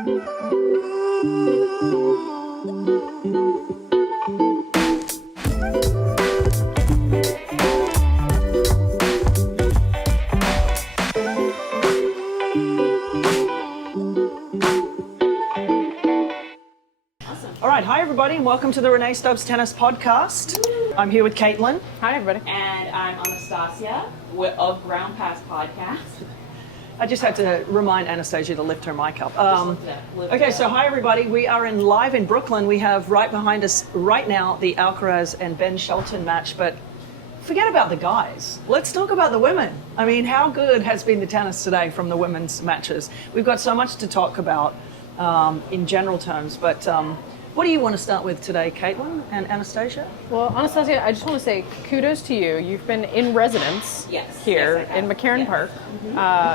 All right, hi everybody, and welcome to the Rennae Stubbs Tennis Podcast. I'm here with Caitlin. Hi everybody. And I'm Anastasia of Ground Pass Podcast. I just had to remind Anastasia to lift her mic up. Okay, so hi everybody. We are live in Brooklyn. We have right behind us right now the Alcaraz and Ben Shelton match, but forget about the guys. Let's talk about the women. I mean, how good has been the tennis today from the women's matches? We've got so much to talk about in general terms, but what do you want to start with today, Caitlin and Anastasia? Well, Anastasia, I just want to say kudos to you. You've been in residence here in McCarren Park.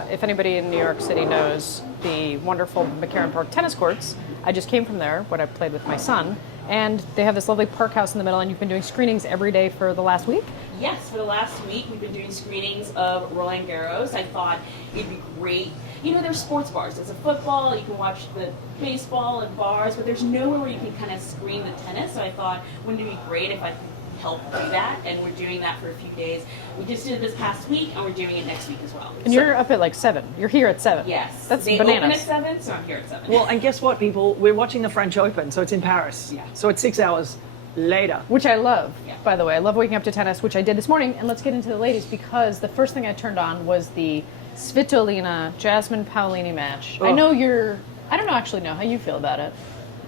If anybody in New York City knows the wonderful McCarren Park tennis courts, I just came from there, what I played with my son, and they have this lovely park house in the middle, and you've been doing screenings every day for the last week? Yes, for the last week we've been doing screenings of Roland Garros. I thought it'd be great. You know, there's sports bars. There's a football, you can watch the baseball and bars, but there's nowhere where you can kind of screen the tennis. So I thought, wouldn't it be great if I could help do that? And we're doing that for a few days. We just did it this past week, and we're doing it next week as well. And you're up at like 7. You're here at 7. Yes. That's they bananas. open at 7, so I'm here at 7. Well, and guess what, people? We're watching the French Open, so it's in Paris. Yeah. So it's 6 hours later. Which I love, Yeah. by the way. I love waking up to tennis, which I did this morning. And let's get into the ladies, because the first thing I turned on was the Svitolina Jasmine Paolini match. Oh. I don't actually know how you feel about it,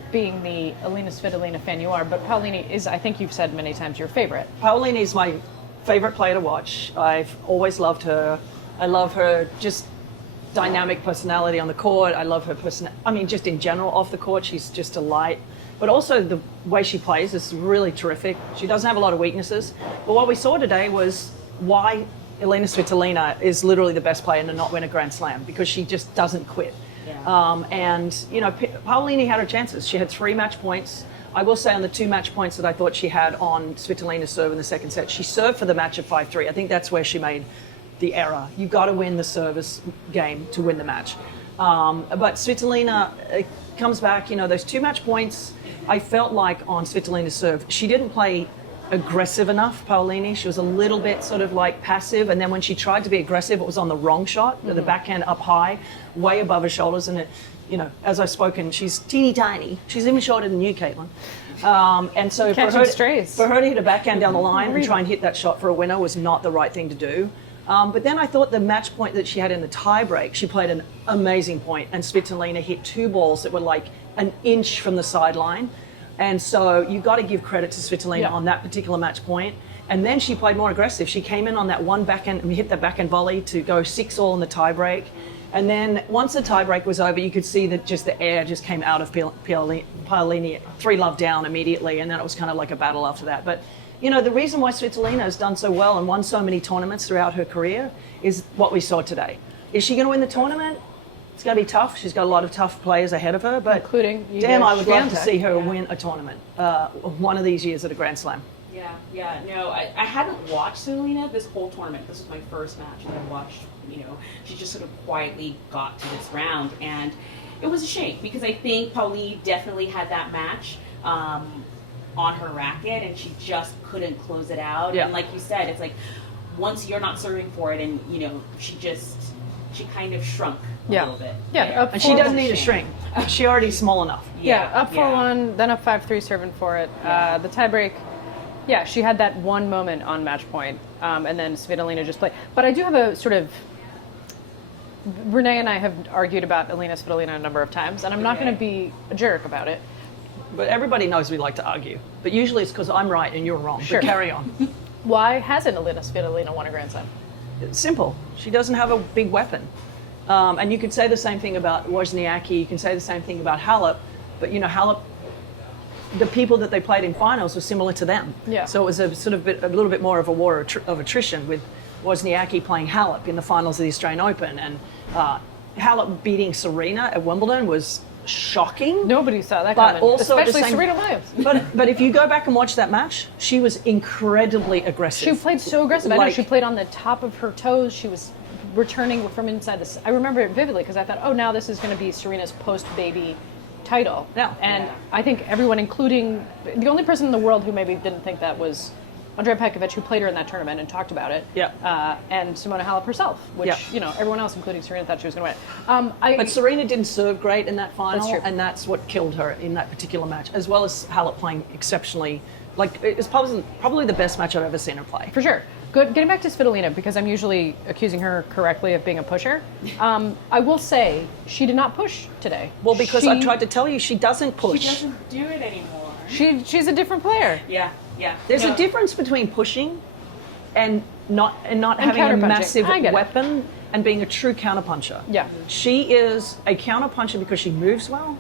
being the Alina Svitolina fan you are, but Paolini is, I think you've said many times, your favorite. Paolini is my favorite player to watch. I've always loved her. I love her just dynamic personality on the court. I love her just in general off the court, she's just a light. But also the way she plays is really terrific. She doesn't have a lot of weaknesses. But what we saw today was why Alina Svitolina is literally the best player to not win a Grand Slam, because she just doesn't quit. Yeah. And, you know, Paolini had her chances. She had 3 match points. I will say on the 2 match points that I thought she had on Svitolina's serve in the second set, she served for the match at 5-3. I think that's where she made the error. You've got to win the service game to win the match. But Svitolina comes back, you know, those 2 match points, I felt like on Svitolina's serve, she didn't play aggressive enough, Paolini. She was a little bit sort of like passive, and then when she tried to be aggressive, it was on the wrong shot, the backhand up high, way above her shoulders, and it, you know, as I've spoken, she's teeny tiny. She's even shorter than you, Caitlin. And so for her to hit a backhand down the line and try and hit that shot for a winner was not the right thing to do. But then I thought the match point that she had in the tiebreak, she played an amazing point, and Svitolina hit 2 balls that were like an inch from the sideline. And so you got to give credit to Svitolina on that particular match point. And then she played more aggressive. She came in on that one backhand and hit that backhand volley to go 6-all in the tiebreak. And then once the tiebreak was over, you could see that just the air just came out of Paolini, 3-love down immediately, and then it was kind of like a battle after that. But you know, the reason why Svitolina has done so well and won so many tournaments throughout her career is what we saw today. Is she going to win the tournament? It's going to be tough. She's got a lot of tough players ahead of her, but including damn, I would love to see her win a tournament one of these years at a Grand Slam. Yeah. No, I hadn't watched Svitolina this whole tournament. This was my first match that I watched. You know, she just sort of quietly got to this round, and it was a shame because I think Paolini definitely had that match on her racket, and she just couldn't close it out. Yeah. And like you said, it's like once you're not serving for it, and you know, she kind of shrunk a little bit. Yeah, and she doesn't need a shrink. She's already small enough. Up 4-1, then up 5-3 serving for it. The tiebreak, she had that one moment on match point, and then Svitolina just played. But I do have a sort of, Renee and I have argued about Alina Svitolina a number of times, and I'm not going to be a jerk about it. But everybody knows we like to argue. But usually it's because I'm right and you're wrong. Sure. But carry on. Why hasn't Alina Svitolina won a Grand Slam? It's simple. She doesn't have a big weapon. And you could say the same thing about Wozniacki. You can say the same thing about Halep. But, you know, Halep, the people that they played in finals were similar to them. Yeah. So it was a little bit more of a war of attrition with Wozniacki playing Halep in the finals of the Australian Open. And Halep beating Serena at Wimbledon was shocking. Nobody saw that coming, also especially Serena Williams. But if you go back and watch that match, she was incredibly aggressive. She played so aggressive. I know she played on the top of her toes. She was returning from inside this. I remember it vividly because I thought, oh, now this is going to be Serena's post-baby title. Yeah. And I think everyone, including the only person in the world who maybe didn't think that was Andrea Petkovic, who played her in that tournament and talked about it. Yeah. And Simona Halep herself, which, everyone else, including Serena, thought she was going to win. But Serena didn't serve great in that final, That's true. and that's what killed her in that particular match, as well as Halep playing exceptionally. Like, it's probably the best match I've ever seen her play. For sure. Good. Getting back to Svitolina, because I'm usually accusing her correctly of being a pusher. I will say she did not push today. Well, because I tried to tell you, she doesn't push. She doesn't do it anymore. She's a different player. Yeah. There's a difference between pushing and not having a massive weapon and being a true counterpuncher. Yeah. She is a counterpuncher because she moves well,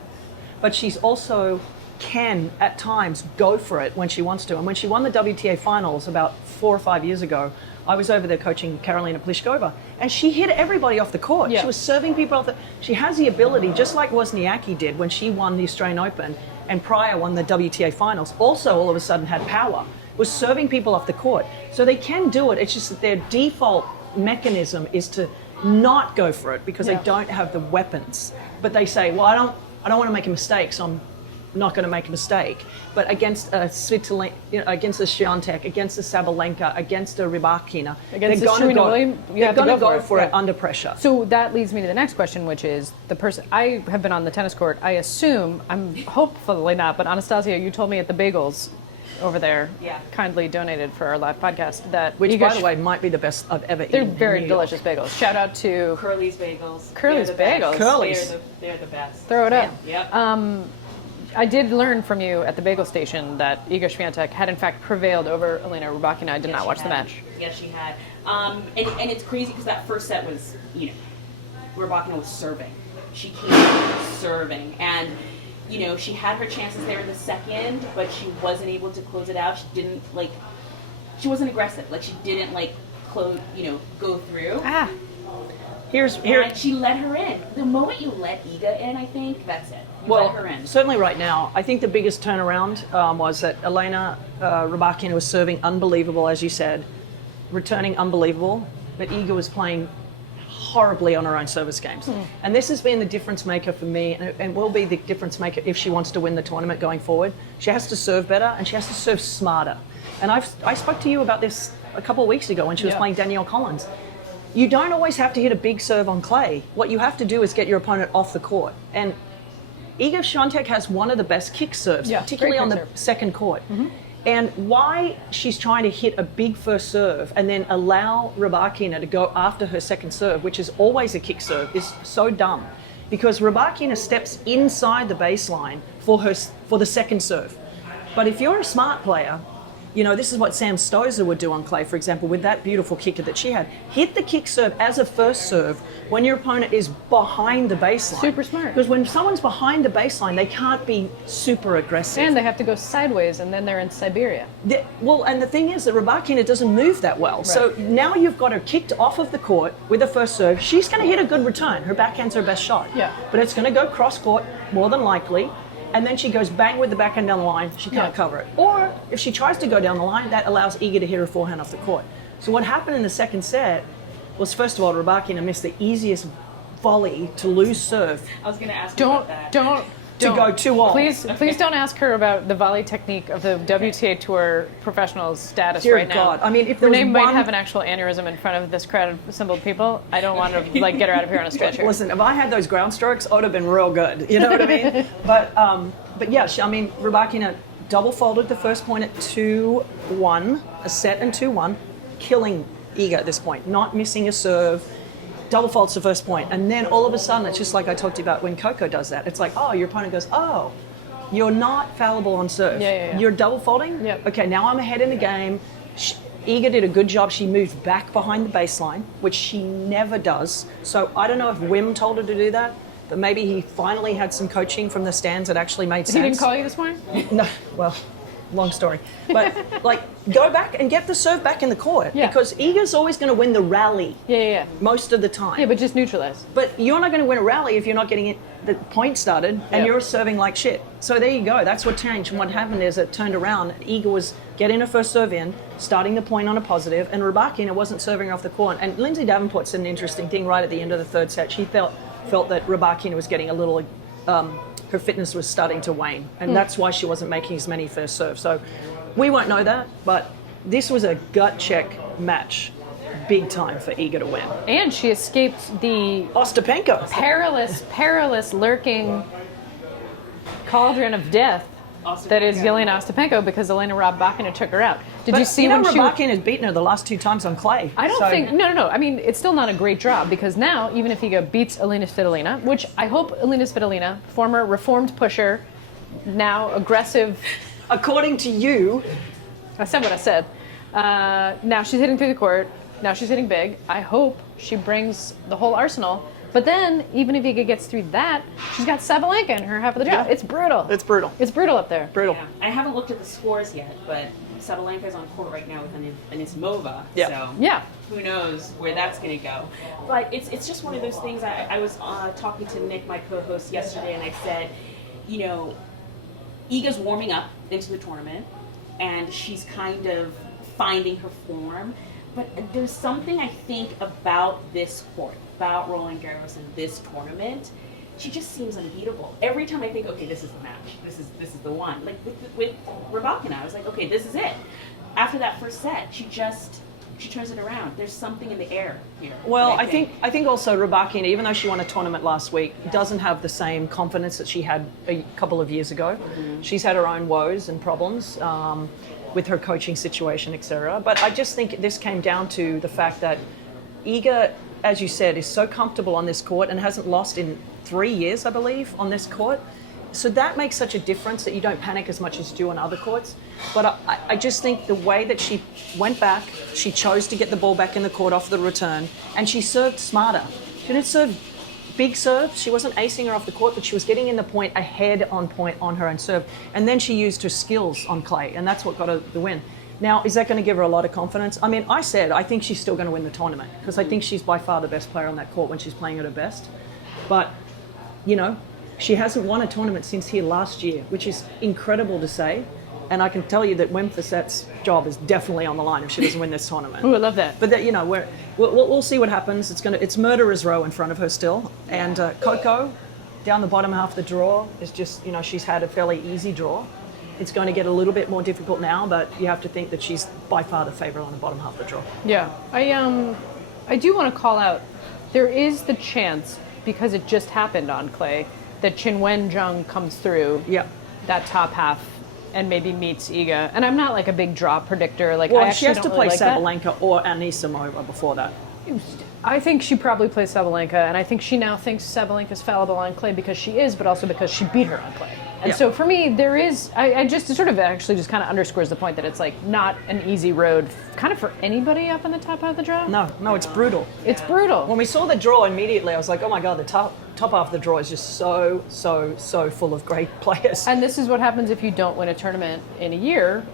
but she's also can at times go for it when she wants to. And when she won the WTA finals about 4 or 5 years ago, I was over there coaching Karolina Pliskova, and she hit everybody off the court. Yeah. She was serving people off the. She has the ability, just like Wozniacki did when she won the Australian Open and Pryor won the WTA finals. Also, all of a sudden, had power. Was serving people off the court. So they can do it. It's just that their default mechanism is to not go for it because they don't have the weapons. But they say, well, I don't want to make a mistake, so I'm not going to make a mistake. But against a Svitolina, against a Swiatek, against a Sabalenka, against a Rybakina, Against they're going to go for it yeah. under pressure. So that leads me to the next question, which is the person. I have been on the tennis court. I assume, I'm hopefully not, but Anastasia, you told me at the Bagels over there, kindly donated for our live podcast, that which, by the way, might be the best I've ever eaten. They're very delicious bagels. Shout out to Curly's Bagels. Curly's Bagels. Curly's. They're the best. Throw it up. Yep. I did learn from you at the bagel station that Iga Swiatek had in fact prevailed over Elena Rybakina. I did not watch the match. Yes, she had. And it's crazy because that first set was, Rybakina was serving. She came serving. And, she had her chances there in the second, but she wasn't able to close it out. She didn't, she wasn't aggressive. She didn't, close, go through. Here. She let her in. The moment you let Iga in, I think, that's it. Let her in. Certainly right now, I think the biggest turnaround was that Elena Rybakina was serving unbelievable, as you said, returning unbelievable, but Iga was playing horribly on her own service games. And this has been the difference maker for me, and will be the difference maker if she wants to win the tournament going forward. She has to serve better, and she has to serve smarter. And I spoke to you about this a couple of weeks ago when she was playing Danielle Collins. You don't always have to hit a big serve on clay. What you have to do is get your opponent off the court. And Iga Swiatek has one of the best kick serves, particularly on the second court. And why she's trying to hit a big first serve and then allow Rybakina to go after her second serve, which is always a kick serve, is so dumb. Because Rybakina steps inside the baseline for the second serve. But if you're a smart player, this is what Sam Stosur would do on clay, for example, with that beautiful kicker that she had. Hit the kick serve as a first serve when your opponent is behind the baseline. Super smart. Because when someone's behind the baseline, they can't be super aggressive. And they have to go sideways, and then they're in Siberia. And the thing is that Rybakina doesn't move that well. Right. So now you've got her kicked off of the court with a first serve. She's going to hit a good return. Her backhand's her best shot. Yeah. But it's going to go cross court, more than likely. And then she goes bang with the backhand down the line. She can't cover it. Or if she tries to go down the line, that allows Iga to hit her forehand off the court. So what happened in the second set was, first of all, Rybakina missed the easiest volley to lose serve. I was going to ask you about that. Don't go 2-all. Please don't ask her about the volley technique of the WTA Tour professionals' status Dear right now. God. I mean, if there Renee was might have an actual aneurysm in front of this crowd of assembled people. I don't want to get her out of here on a stretcher. Listen, if I had those ground strokes, I would have been real good. You know what I mean? But yeah, Rybakina double folded the first point at 2-1, a set and 2-1, killing Iga at this point, not missing a serve. Double faults the first point, and then all of a sudden, it's just like I talked to you about when Coco does that. It's like, your opponent goes, you're not fallible on serve. Yeah. You're double faulting? Yep. Okay, now I'm ahead in the game. Iga did a good job. She moved back behind the baseline, which she never does. So I don't know if Wim told her to do that, but maybe he finally had some coaching from the stands that actually made sense. He didn't call you this morning? No, well, long story. But go back and get the serve back in the court, because Iga's always going to win the rally. Yeah. Most of the time. Yeah, but just neutralize. But you're not going to win a rally if you're not getting the point started, and you're serving like shit. So there you go. That's what changed. And what happened is it turned around. Iga was getting her first serve in, starting the point on a positive, and Rybakina wasn't serving her off the court. And Lindsay Davenport said an interesting thing right at the end of the third set. She felt that Rybakina was getting a little, her fitness was starting to wane, and that's why she wasn't making as many first serves. So we won't know that, but this was a gut check match. Big time for Iga to win. And she escaped the Ostapenko. perilous lurking cauldron of death that is Yelena Ostapenko because Elena Rybakina took her out. Did you see when Rybakina has beaten her the last 2 times on clay? I don't think... No. I mean, it's still not a great draw because now, even if Iga beats Elena Svitolina, which I hope Elena Svitolina, former reformed pusher, now aggressive... According to you... I said what I said. Now she's hitting through the court. Now she's hitting big. I hope she brings the whole arsenal. But then, even if Iga gets through that, she's got Sabalenka in her half of the job. Yeah. It's brutal. It's brutal. It's brutal up there. Brutal. Yeah. I haven't looked at the scores yet, but Sabalenka's on court right now with Anisimova. Yeah. So Yeah. who knows where that's going to go. But it's just one of those things. I was talking to Nick, my co-host, yesterday, and I said, you know, Iga's warming up into the tournament, and she's kind of finding her form. But there's something I think about this court, about Roland Garros and this tournament. She just seems unbeatable. Every time I think, okay, this is the match. This is the one. Like with Rybakina, I was like, okay, this is it. After that first set, she turns it around. There's something in the air here. Well, I think also Rybakina, even though she won a tournament last week, doesn't have the same confidence that she had a couple of years ago. Mm-hmm. She's had her own woes and problems. With her coaching situation, etc. But I just think this came down to the fact that Iga, as you said, is so comfortable on this court and hasn't lost in 3 years, I believe, on this court. So that makes such a difference that you don't panic as much as you do on other courts. But I just think the way that she went back, she chose to get the ball back in the court off the return, and she served smarter. She didn't serve big serves. She wasn't acing her off the court, but she was getting in the point ahead on point on her own serve. And then she used her skills on clay, and that's what got her the win. Now, is that going to give her a lot of confidence? I mean, I think she's still going to win the tournament because I think she's by far the best player on that court when she's playing at her best. But, you know, she hasn't won a tournament since here last year, which is incredible to say. And I can tell you that Wemfasset's job is definitely on the line if she doesn't win this tournament. Ooh, I love that. But that, you know, we'll see what happens. It's murderer's row in front of her still. And Coco, down the bottom half of the draw, is just, you know, she's had a fairly easy draw. It's going to get a little bit more difficult now, but you have to think that she's by far the favourite on the bottom half of the draw. Yeah, I do want to call out, there is the chance, because it just happened on clay, that Qinwen Zheng comes through that top half and maybe meets Iga. And I'm not like a big draw predictor. Like, well, I she has to play like Sabalenka or Anisimova before that. I think she probably plays Sabalenka, and I think she now thinks Sabalenka's fallible on clay because she is, but also because she beat her on clay. And so for me, there is, I just, it sort of actually just kind of underscores the point that it's like not an easy road kind of for anybody up in the top half of the draw. No, it's brutal. It's brutal. When we saw the draw immediately, I was like, oh my God, the top half of the draw is just so full of great players. And this is what happens if you don't win a tournament in a year,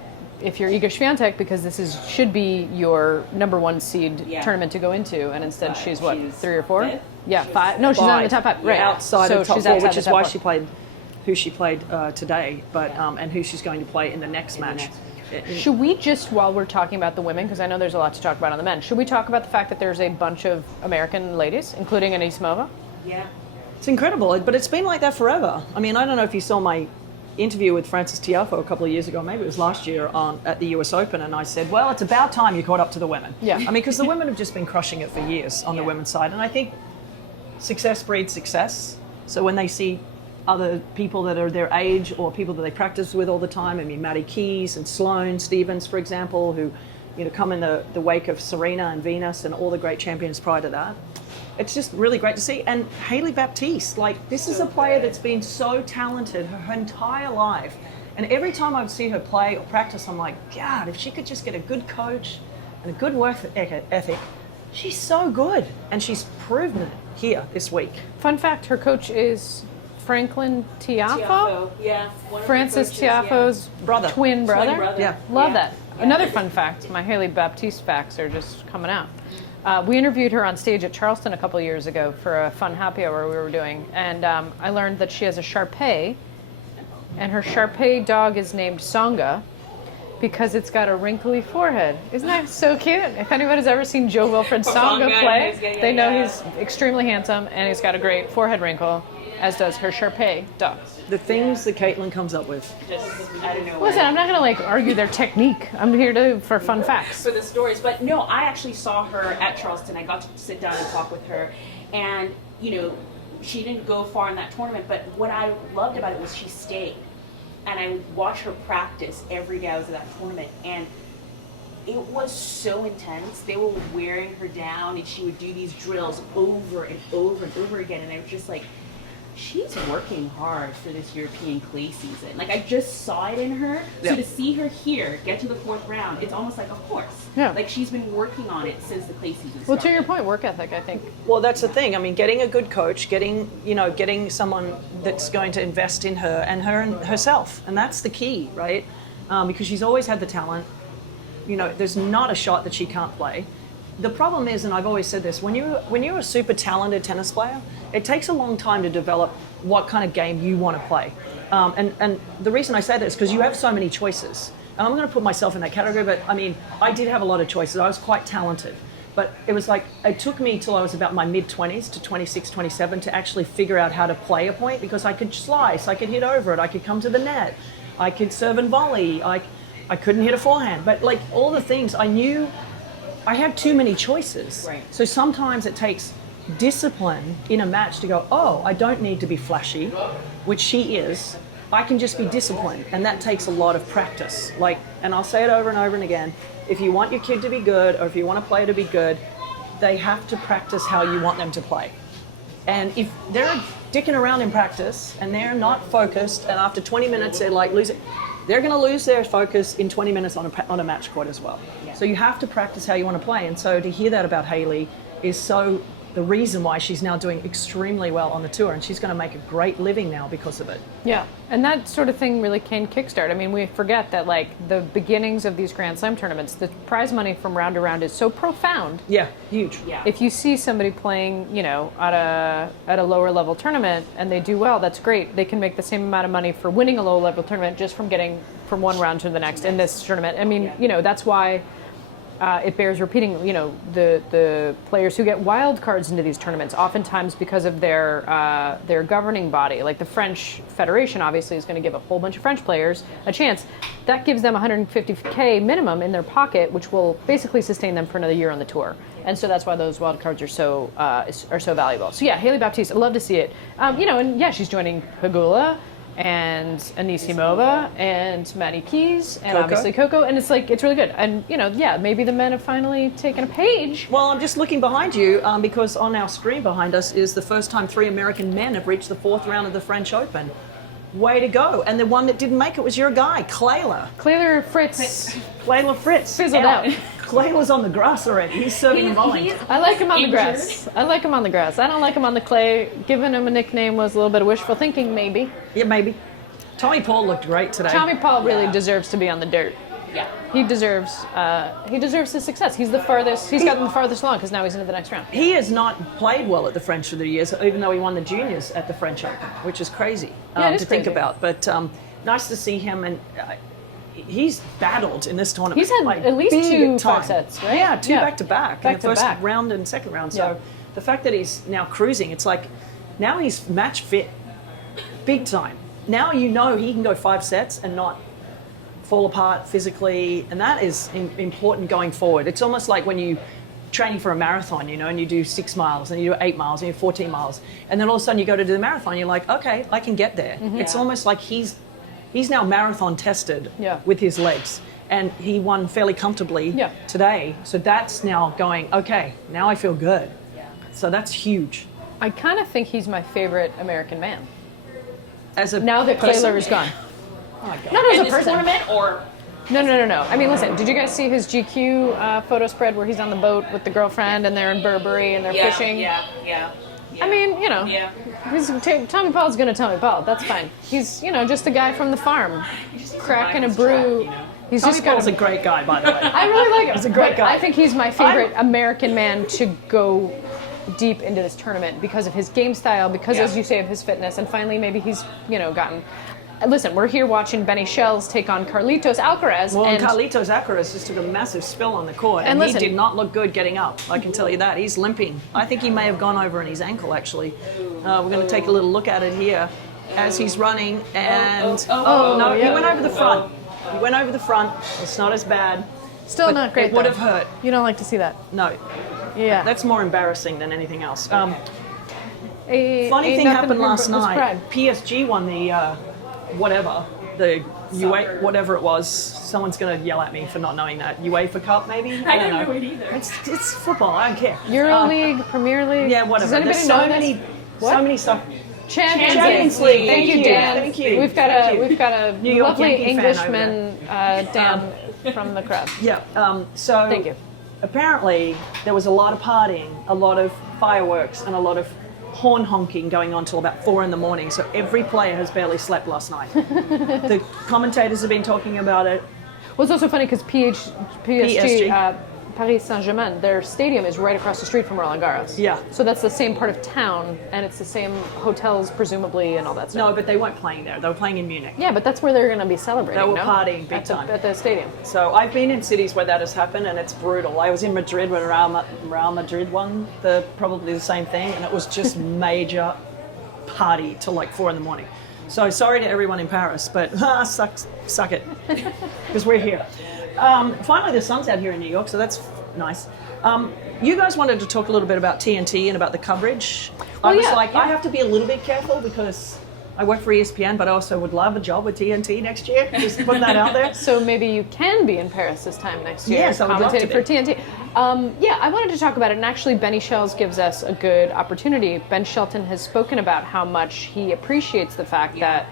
if you're Iga Swiatek, because this should be your number 1 seed tournament to go into, and instead she's what, 3 or 4? 5th? Yeah, 5. No, she's not in the top 5. Right. Outside so of the top she's 4, outside which the is top why 4. she played who she played today, but and who she's going to play in the next match. Should we just, while we're talking about the women, because I know there's a lot to talk about on the men, should we talk about the fact that there's a bunch of American ladies, including Anisimova? Yeah. It's incredible, but it's been like that forever. I mean, I don't know if you saw my interview with Frances Tiafoe a couple of years ago, maybe it was last year, at the US Open, and I said, well, it's about time you caught up to the women. Yeah. I mean, because the women have just been crushing it for years on the women's side, and I think success breeds success. So when they see other people that are their age or people that they practice with all the time, I mean, Maddie Keys and Sloane Stevens, for example, who, you know, come in the wake of Serena and Venus and all the great champions prior to that. It's just really great to see. And Hailey Baptiste, like, this is a player that's been so talented her entire life. And every time I see her play or practice, I'm like, God, if she could just get a good coach and a good work ethic, she's so good. And she's proven it here this week. Fun fact, her coach is Franklin Tiafoe? Yeah. Francis Tiafoe's twin brother? Yeah. Love that. Another fun fact, my Hailey Baptiste facts are just coming out. We interviewed her on stage at Charleston a couple of years ago for a fun happy hour we were doing, and I learned that she has a Shar-Pei, and her Shar-Pei dog is named Songa because it's got a wrinkly forehead. Isn't that so cute? If anybody's ever seen Joe Wilfred Songa play, they know he's extremely handsome and he's got a great forehead wrinkle, as does her Shar-Pei dog. The things that Caitlin comes up with. Just I don't know. Listen, I'm not going to argue their technique. I'm here for fun facts. For the stories. But no, I actually saw her at Charleston. I got to sit down and talk with her. And, she didn't go far in that tournament, but what I loved about it was she stayed. And I would watch her practice every day I was at that tournament. And it was so intense. They were wearing her down, and she would do these drills over and over and over again. And I was just like, she's working hard for this European clay season. I just saw it in her. Yeah. So to see her here, get to the 4th round, it's almost like, of course. Yeah. She's been working on it since the clay season started. Well, to your point, work ethic, I think. Well, that's the thing. I mean, getting a good coach, getting someone that's going to invest in her and herself, and that's the key, right? Because she's always had the talent. There's not a shot that she can't play. The problem is, and I've always said this, when you're a super talented tennis player, it takes a long time to develop what kind of game you want to play. And the reason I say that is because you have so many choices. And I'm going to put myself in that category, but I mean, I did have a lot of choices. I was quite talented. But it was it took me till I was about my mid-20s to 26, 27 to actually figure out how to play a point, because I could slice, I could hit over it, I could come to the net, I could serve and volley, I couldn't hit a forehand. But all the things I knew, I had too many choices. Right. So sometimes it takes discipline in a match to go, oh, I don't need to be flashy, which she is. I can just be disciplined, and that takes a lot of practice. And I'll say it over and over and again, if you want your kid to be good, or if you want a player to be good, they have to practice how you want them to play. And if they're dicking around in practice and they're not focused, and after 20 minutes they're losing, they're going to lose their focus in 20 minutes on a match court as well. Yeah. So you have to practice how you want to play. And so to hear that about Hailey is the reason why she's now doing extremely well on the tour, and she's going to make a great living now because of it. Yeah, and that sort of thing really can kickstart. I mean, we forget that the beginnings of these Grand Slam tournaments, the prize money from round to round is so profound. Yeah, huge. Yeah. If you see somebody playing, at a lower level tournament and they do well, that's great. They can make the same amount of money for winning a low level tournament just from getting from one round to the next in this tournament. I mean, that's why it bears repeating, the players who get wild cards into these tournaments, oftentimes because of their governing body, like the French Federation obviously is going to give a whole bunch of French players a chance. That gives them $150K minimum in their pocket, which will basically sustain them for another year on the tour. And so that's why those wild cards are so valuable. So yeah, Hailey Baptiste, I'd love to see it. And yeah, she's joining Pegula and Anisimova and Maddie Keys and Coco. Obviously Coco, and it's really good. And maybe the men have finally taken a page. Well, I'm just looking behind you because on our screen behind us is the first time 3 American men have reached the 4th round of the French Open. Way to go. And the one that didn't make it was your guy, Clayla. Clayler Fritz fizzled out. Clayla's on the grass already. He's serving and volleying. I like him on the grass. I don't like him on the clay. Giving him a nickname was a little bit of wishful thinking, maybe. Yeah, maybe. Tommy Paul looked great today. Tommy Paul really deserves to be on the dirt. Yeah. He deserves his success. He's gotten the farthest along because now he's into the next round. He has not played well at the French for the years, even though he won the juniors at the French Open, which is crazy it is to think crazy. about. But nice to see him, and he's battled in this tournament. He's had at least 2 time. 5 sets, right? Yeah, 2 back-to-back in the first Back-to-back. round and second round. So Yeah. the fact that he's now cruising, it's like now he's match fit, big time. Now he can go 5 sets and not fall apart physically, and that is important going forward. It's almost like when you training for a marathon, and you do 6 miles and you do 8 miles and you do 14 miles, and then all of a sudden you go to do the marathon, you're like, okay, I can get there. Mm-hmm. It's almost like he's now marathon tested Yeah. with his legs, and he won fairly comfortably today. So that's now going, okay, now I feel good. Yeah. So that's huge. I kind of think he's my favorite American man. As a Now that person- Clayler is gone. Oh my God. Not as In a this person. tournament, or No. I mean, listen, did you guys see his GQ photo spread where he's on the boat with the girlfriend and they're in Burberry and they're fishing? Yeah. I mean, Yeah. Tommy Paul's gonna Tommy Paul. That's fine. He's, just a guy from the farm, just cracking a survive this brew. track, He's Tommy just got Paul's a great guy, by the way. I really like him. He's a great But guy. I think he's my favorite American man to go deep into this tournament because of his game style, because, as you say, of his fitness, and finally maybe he's, gotten... Listen, we're here watching Benny Shells take on Carlitos Alcaraz. Well, and Carlitos Alcaraz just took a massive spill on the court, and listen, he did not look good getting up. I can tell you that. He's limping. I think he may have gone over in his ankle, actually. We're going to take a little look at it here as he's running, and he went over the front. He went over the front. It's not as bad. Still not great. It would have hurt. You don't like to see that. No. Yeah. That's more embarrassing than anything else. Funny Ain't thing nothing happened last but night. pride. PSG won the the UEFA, whatever it was. Someone's going to yell at me for not knowing that. UEFA Cup, maybe? I don't know it either. It's football. I don't care. Euroleague, Premier League. Yeah, whatever. Does anybody There's know so many, What? so many stuff. Champions League. Thank you, Dan. Thank you. We've got a New York lovely Yankee fan Englishman, Dan, from the crowd. Yeah. So Thank you. apparently there was a lot of partying, a lot of fireworks, and a lot of horn honking going on till about 4 a.m. So every player has barely slept last night. The commentators have been talking about it. Well, it's also funny because PSG, Paris Saint-Germain, their stadium is right across the street from Roland Garros. Yeah. So that's the same part of town, and it's the same hotels, presumably, and all that stuff. No, but they weren't playing there. They were playing in Munich. Yeah, but that's where they're going to be celebrating. They were partying big time. At the stadium. So I've been in cities where that has happened, and it's brutal. I was in Madrid when Real Madrid won probably the same thing, and it was just major party till like 4 a.m. So sorry to everyone in Paris, but suck it, because we're here. Finally, the sun's out here in New York, so that's nice. You guys wanted to talk a little bit about TNT and about the coverage. I was I have to be a little bit careful because I work for ESPN, but I also would love a job with TNT next year. Just putting that out there. So maybe you can be in Paris this time next year. Yes, I would love to commentating for TNT. I wanted to talk about it, and actually Benny Shells gives us a good opportunity. Ben Shelton has spoken about how much he appreciates the fact that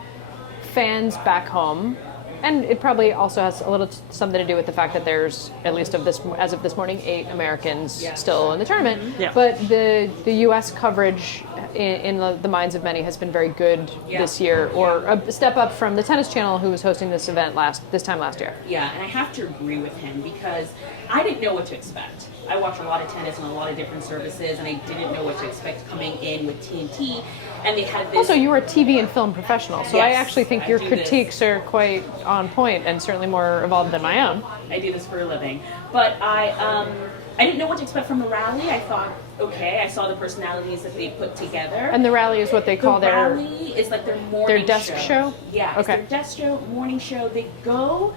fans back home, and it probably also has a little something to do with the fact that there's, at least as of this morning, 8 Americans still in the tournament. Yeah. But the U.S. coverage in the minds of many has been very good this year, or a step up from the Tennis Channel, who was hosting this event this time last year. Yeah, and I have to agree with him because I didn't know what to expect. I watch a lot of tennis on a lot of different services, and I didn't know what to expect coming in with TNT. And they had this. Also, you were a TV and film professional, so I Yes, actually think I your do critiques are quite on point and certainly more evolved than my own. I do this for a living. But I didn't know what to expect from the rally. I thought, okay, I saw the personalities that they put together. And the rally is what they call the rally is like their morning desk show? Yeah, it's their desk show, morning show. They go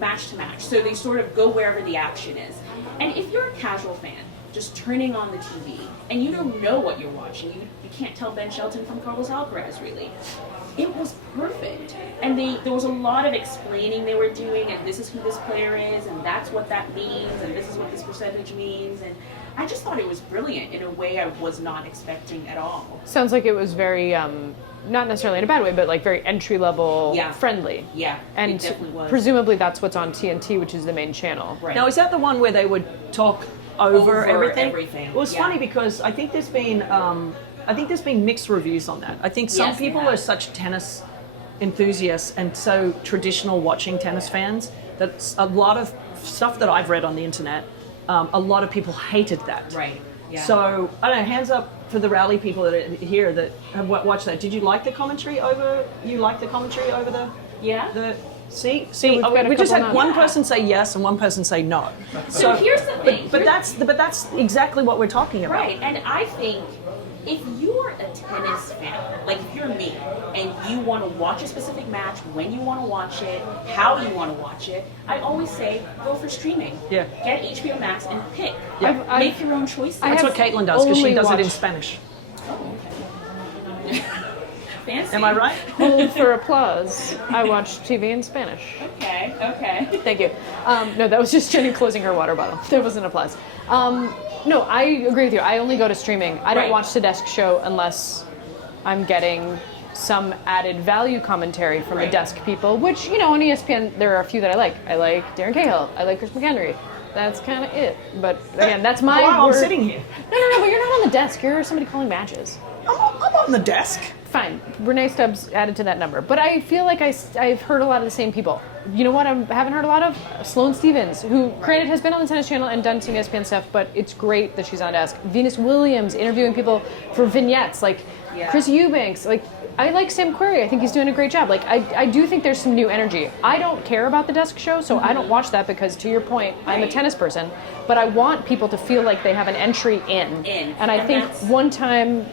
match to match. So they sort of go wherever the action is. And if you're a casual fan, just turning on the TV, and you don't know what you're watching, you can't tell Ben Shelton from Carlos Alcaraz, really. It was perfect. And there was a lot of explaining they were doing, and this is who this player is, and that's what that means, and this is what this percentage means. And I just thought it was brilliant in a way I was not expecting at all. Sounds like it was very, not necessarily in a bad way, but like very entry-level friendly. Yeah, and it definitely was. Presumably that's what's on TNT, which is the main channel. Right. Now, is that the one where they would talk over everything? Well, it's funny because I think there's been mixed reviews on that. I think some people are such tennis enthusiasts and so traditional watching tennis fans that a lot of stuff that I've read on the internet, a lot of people hated that. Right. Yeah. So I don't know. Hands up for the rally people that are here that have watched that. Did you like the commentary over? You liked the commentary over the? Yeah. See, we just had one yeah. person say yes and one person say no. So here's the thing. But that's exactly what we're talking about. Right, and I think if you're a tennis fan, like if you're me, and you want to watch a specific match, when you want to watch it, how you want to watch it, I always say go for streaming. Yeah. Get HBO Max and pick. Yeah. Make your own choices. That's what Caitlin does because she does it in Spanish. Oh, okay. Fancy. Am I right? Hold for applause. I watch TV in Spanish. Okay. Thank you. No, that was just Jenny closing her water bottle. There wasn't applause. No, I agree with you. I only go to streaming. I don't watch the desk show unless I'm getting some added value commentary from the desk people, which, on ESPN, there are a few that I like. I like Darren Cahill. I like Chris McHenry. That's kind of it. But again, that's my wow, word. I'm sitting here. No, but you're not on the desk. You're somebody calling matches. I'm on the desk. Fine, Rennae Stubbs added to that number. But I feel like I've heard a lot of the same people. You know what I haven't heard a lot of? Sloane Stephens, who, granted, has been on the Tennis Channel and done some ESPN stuff, but it's great that she's on desk. Venus Williams, interviewing people for vignettes, like Chris Eubanks. Like, I like Sam Querrey. I think he's doing a great job. Like, I do think there's some new energy. I don't care about the desk show, so I don't watch that because, to your point, I'm a tennis person. But I want people to feel like they have an entry in. And I think one time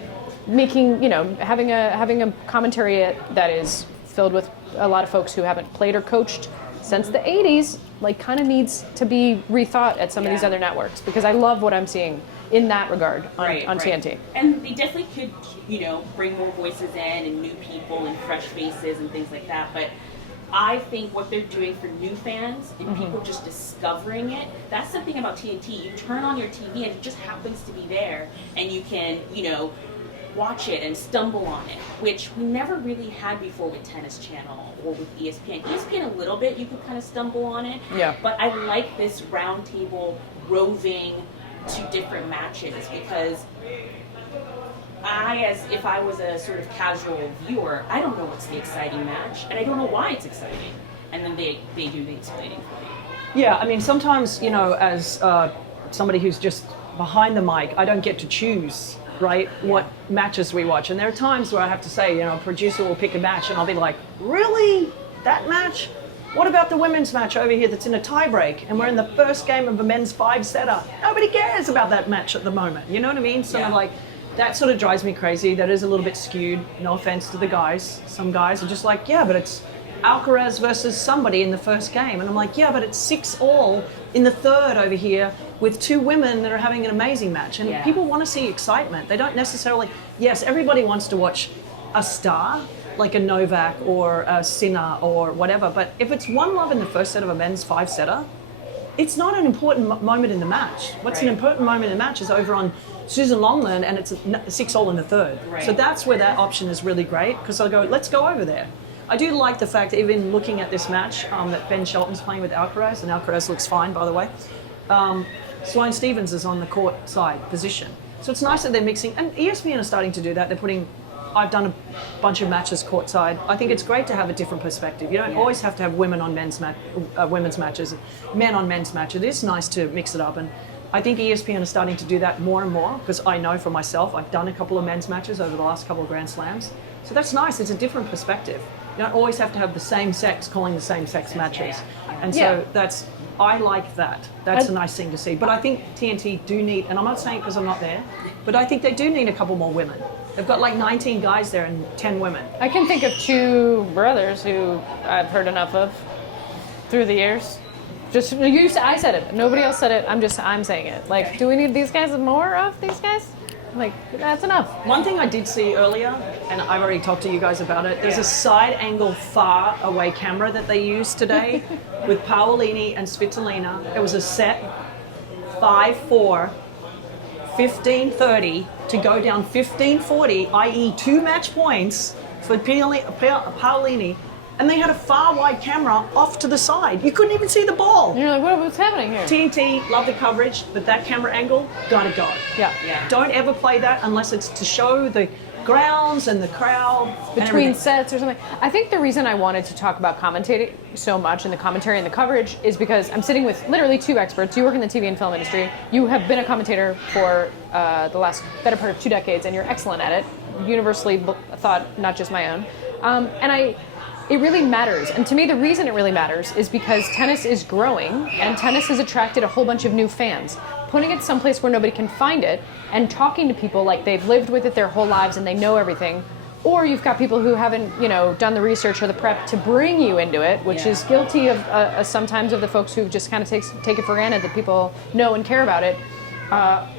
making, having a commentary that is filled with a lot of folks who haven't played or coached since the 80s, like, kind of needs to be rethought at some of these other networks, because I love what I'm seeing in that regard on TNT. And they definitely could, bring more voices in and new people and fresh faces and things like that. But I think what they're doing for new fans and people just discovering it, that's something about TNT. You turn on your TV and it just happens to be there, and you can, watch it and stumble on it, which we never really had before with Tennis Channel or with ESPN. ESPN a little bit, you could kind of stumble on it. Yeah. But I like this roundtable roving to different matches, because if I was a sort of casual viewer, I don't know what's the exciting match, and I don't know why it's exciting. And then they do the explaining for you. Yeah, I mean, sometimes, as somebody who's just behind the mic, I don't get to choose, right, what matches we watch. And there are times where I have to say, a producer will pick a match and I'll be like, really? That match? What about the women's match over here that's in a tiebreak and we're in the first game of a men's 5-setter? Nobody cares about that match at the moment. You know what I mean? Sort of like, that sort of drives me crazy. That is a little bit skewed. No offense to the guys. Some guys are just like, yeah, but it's Alcaraz versus somebody in the first game. And I'm like, yeah, but it's 6-all in the third over here with two women that are having an amazing match. And people want to see excitement. They don't necessarily, yes, everybody wants to watch a star, like a Novak or a Sinner or whatever. But if it's 1-love in the first set of a men's 5-setter, it's not an important moment in the match. What's an important moment in the match is over on Susan Longland, and it's 6-all in the third. Right. So that's where that option is really great, because I'll go, let's go over there. I do like the fact that even looking at this match, that Ben Shelton's playing with Alcaraz, and Alcaraz looks fine, by the way. Sloane Stephens is on the court side position. So it's nice that they're mixing, and ESPN are starting to do that. They're putting, I've done a bunch of matches courtside. I think it's great to have a different perspective. You don't always have to have women on women's matches, men on men's matches. It is nice to mix it up, and I think ESPN is starting to do that more and more, because I know for myself, I've done a couple of men's matches over the last couple of Grand Slams. So that's nice. It's a different perspective. You don't always have to have the same sex calling the same sex matches. And so I like that. That's a nice thing to see. But I think TNT do need, and I'm not saying because I'm not there, but I think they do need a couple more women. They've got like 19 guys there and 10 women. I can think of 2 brothers who I've heard enough of through the years. Just I said it. Nobody else said it. I'm saying it. Like, do we need these guys, more of these guys? Like, that's enough. One thing I did see earlier, and I've already talked to you guys about it, there's a side angle far away camera that they used today with Paolini and Svitolina. It was a set 5-4, 15-30 to go down 15-40, i.e. 2 match points for Paolini. And they had a far wide camera off to the side. You couldn't even see the ball. And you're like, what's happening here? TNT, love the coverage, but that camera angle, gotta go. Yeah. Don't ever play that unless it's to show the grounds and the crowd. Between sets or something. I think the reason I wanted to talk about commentating so much and the commentary and the coverage is because I'm sitting with literally 2 experts. You work in the TV and film industry. You have been a commentator for the last better part of 2 decades, and you're excellent at it. Universally thought, not just my own. It really matters. And to me, the reason it really matters is because tennis is growing, and tennis has attracted a whole bunch of new fans. Putting it someplace where nobody can find it and talking to people like they've lived with it their whole lives and they know everything. Or you've got people who haven't, done the research or the prep to bring you into it, which is guilty of sometimes of the folks who just kind of take it for granted that people know and care about it.